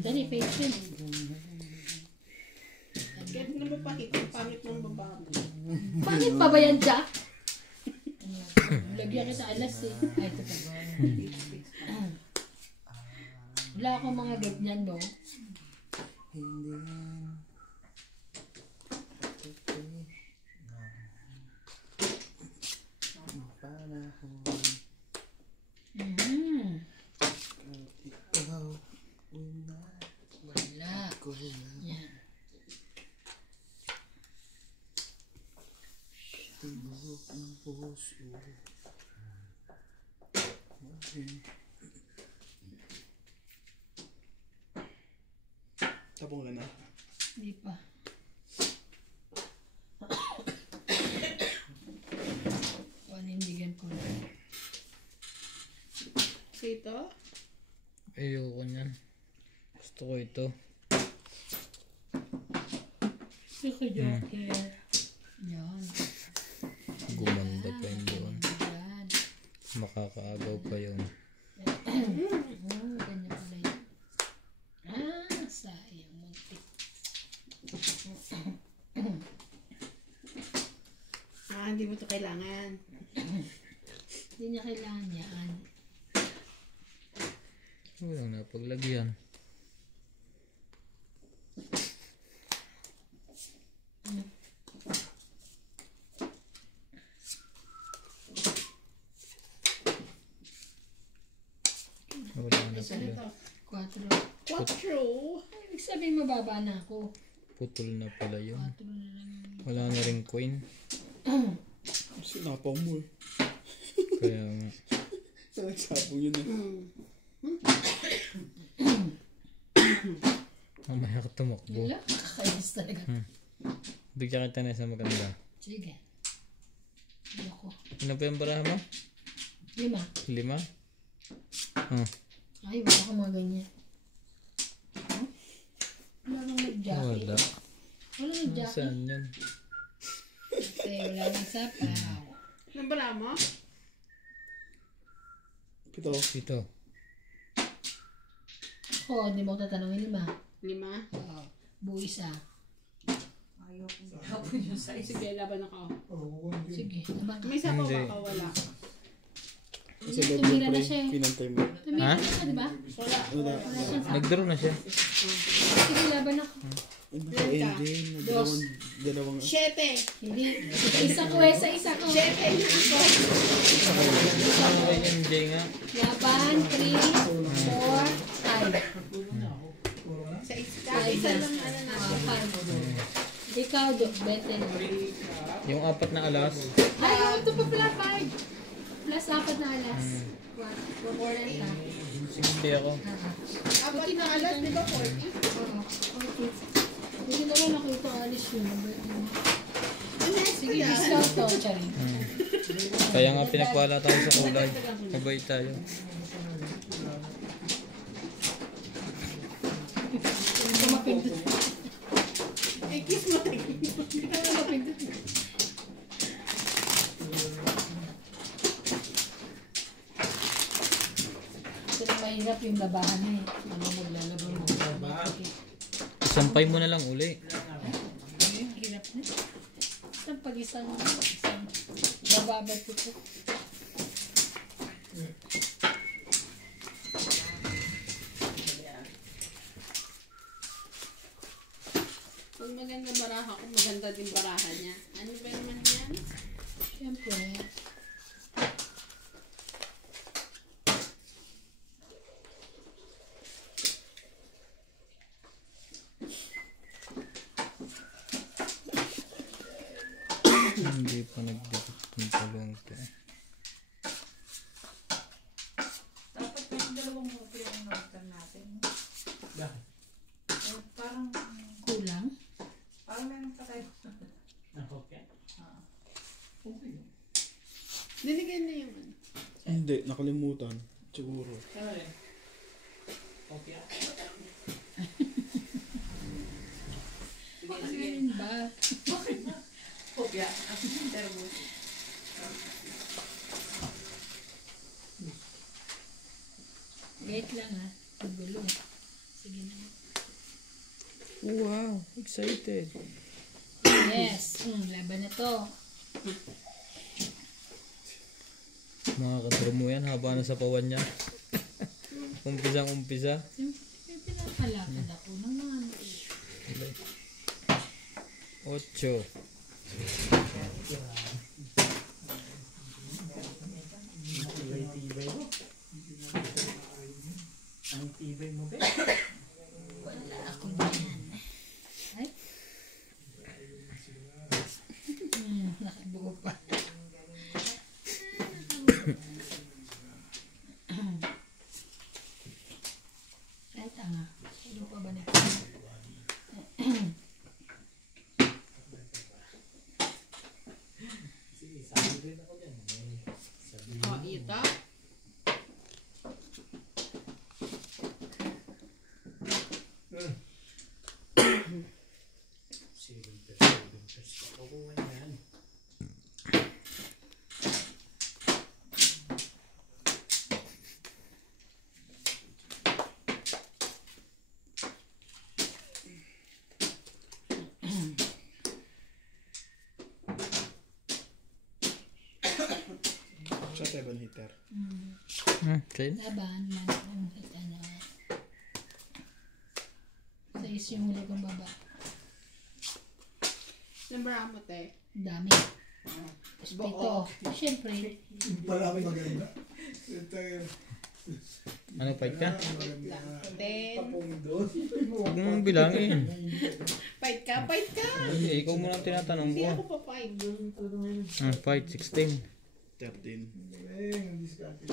Dali, patient. Kahit na mapahit, ang pangit ng baba mo. Pangit pa ba yan, Jack? Lagyan kita alas eh. Ay, ito pa. Wala akong mga ganyan, no? Wala. Yan. Tapong ka na. Hindi pa. Panindigan ko na. So ito, Ayoko niyan. Gusto ko ito. Gusto joker. Yan. Gumanda pa yun doon. Yan. Makakaagaw pa yun. Ganyan pala yun. Sayang. Muntik. hindi mo ito kailangan. Hindi niya kailangan yan. Walang napaglagyan. Wala na Isa pala. nito. 4. 4. Ibig sabihin mababa na ako. Putol na pala yun. 4 na lang. Wala na rin coin. Sinapaw mo eh. Kaya nga. Sa nagsapong yun eh. Mamaya ka tumakbo. Wala. Kakainis talaga. Bigyan kita na sa maganda. Sige. Ayoko. Ano pa yung baraha mo? 5. 5? Ay, wala ka mga ganyan. Huh? Wala nang nag-jacket. Wala. Wala nag-jacket. Saan yun? Kasi wala nang sapaw. Nabara mo? Ito. Ito. Ako, hindi mo ko tatanungin 5. 5? Oo. Buwis ah. Sige, laban ako. Sige. Abang ka. May sapaw Hindi. ba ka? Wala. Sa loob Tumira mo na pre, siya eh. pinantay mo. Tumira na siya, di ba? Wala. Wala. Wala siyang sapaw. Nag-draw na siya. Sige, laban ako. Hindi. Dalawang. 7. Hindi. Isa ko eh. Sa isa ko. 7 na ako. Ano ba yun, Jay nga? Laban. 3, 4, 5. Sa isa lang ano natin. 5. Ikaw, 20 na. Yung 4 na alas. Ay, ito pa pala 5. Plus 4 na alas. 4 na. 60 ako. Apat na alas, di ba 40? Oo. Hindi naman nakita alis yun. Sige, discount to, Chari. Kaya nga pinagpala tayo sa kulay. Mabait tayo. Ito mapindot. Eh, kiss mo tayo. Ito mapindot. Ito na mahirap yung labahan na eh. Ano maglalaban mo? Sampay mo na lang uli. Ang hirap na. Isang pag-isang bababat ito. Kung maganda baraha ko, maganda din baraha niya. Ano ba naman yan? Siyempre. Hindi pa nagdikit yung talong to. Dapat may dalawang moto yung nagtan natin. Bakit? Eh, parang Kulang. meron pa tayo. Nakopya? Okay. Dinigyan na yung ano. Hindi, nakalimutan. Siguro. Ano rin? Kopya? Sige, Ano sige. yun ba? Kopya. Termos. Wait lang ha. Magulo. Sige na. Wow, excited. Yes. Laban na to. Mga kadro mo yan, haba na sa pawan niya. Umpisang umpisa. Siyempre, pinapalakad ako ng mga ano. 8. Tibay-tibay mo. Ang tibay mo ba? Wala ako ganyan. Ay? Nakibuo pa. Ay, tanga. Ano pa ba na? Oh, ito. Sa 7 hitter. Okay. Laban, ano. Sa is yung huli kong baba. Nabara mo tayo. Dami. Pito. Siyempre. Pala ako maganda. Ito yun. Ano, fight ka? Then, Huwag mong bilangin. fight ka, fight ka. Hindi, ikaw muna ang tinatanong Hindi ko. ako pa fight. Fight, 16. 13. Ang discarte.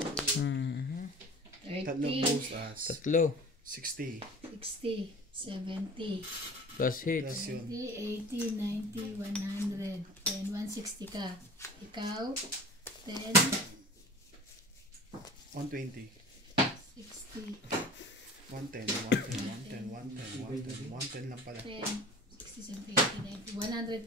Tatlong 30, post as Tatlo. 60. 60, 70, Plus hits. Plus yun. 80, 80, 90, 100. 10, 160 ka. Ikaw, 10, 120. 60, 110. 110 lang pala. 10, 60, 70, 80, 90, 100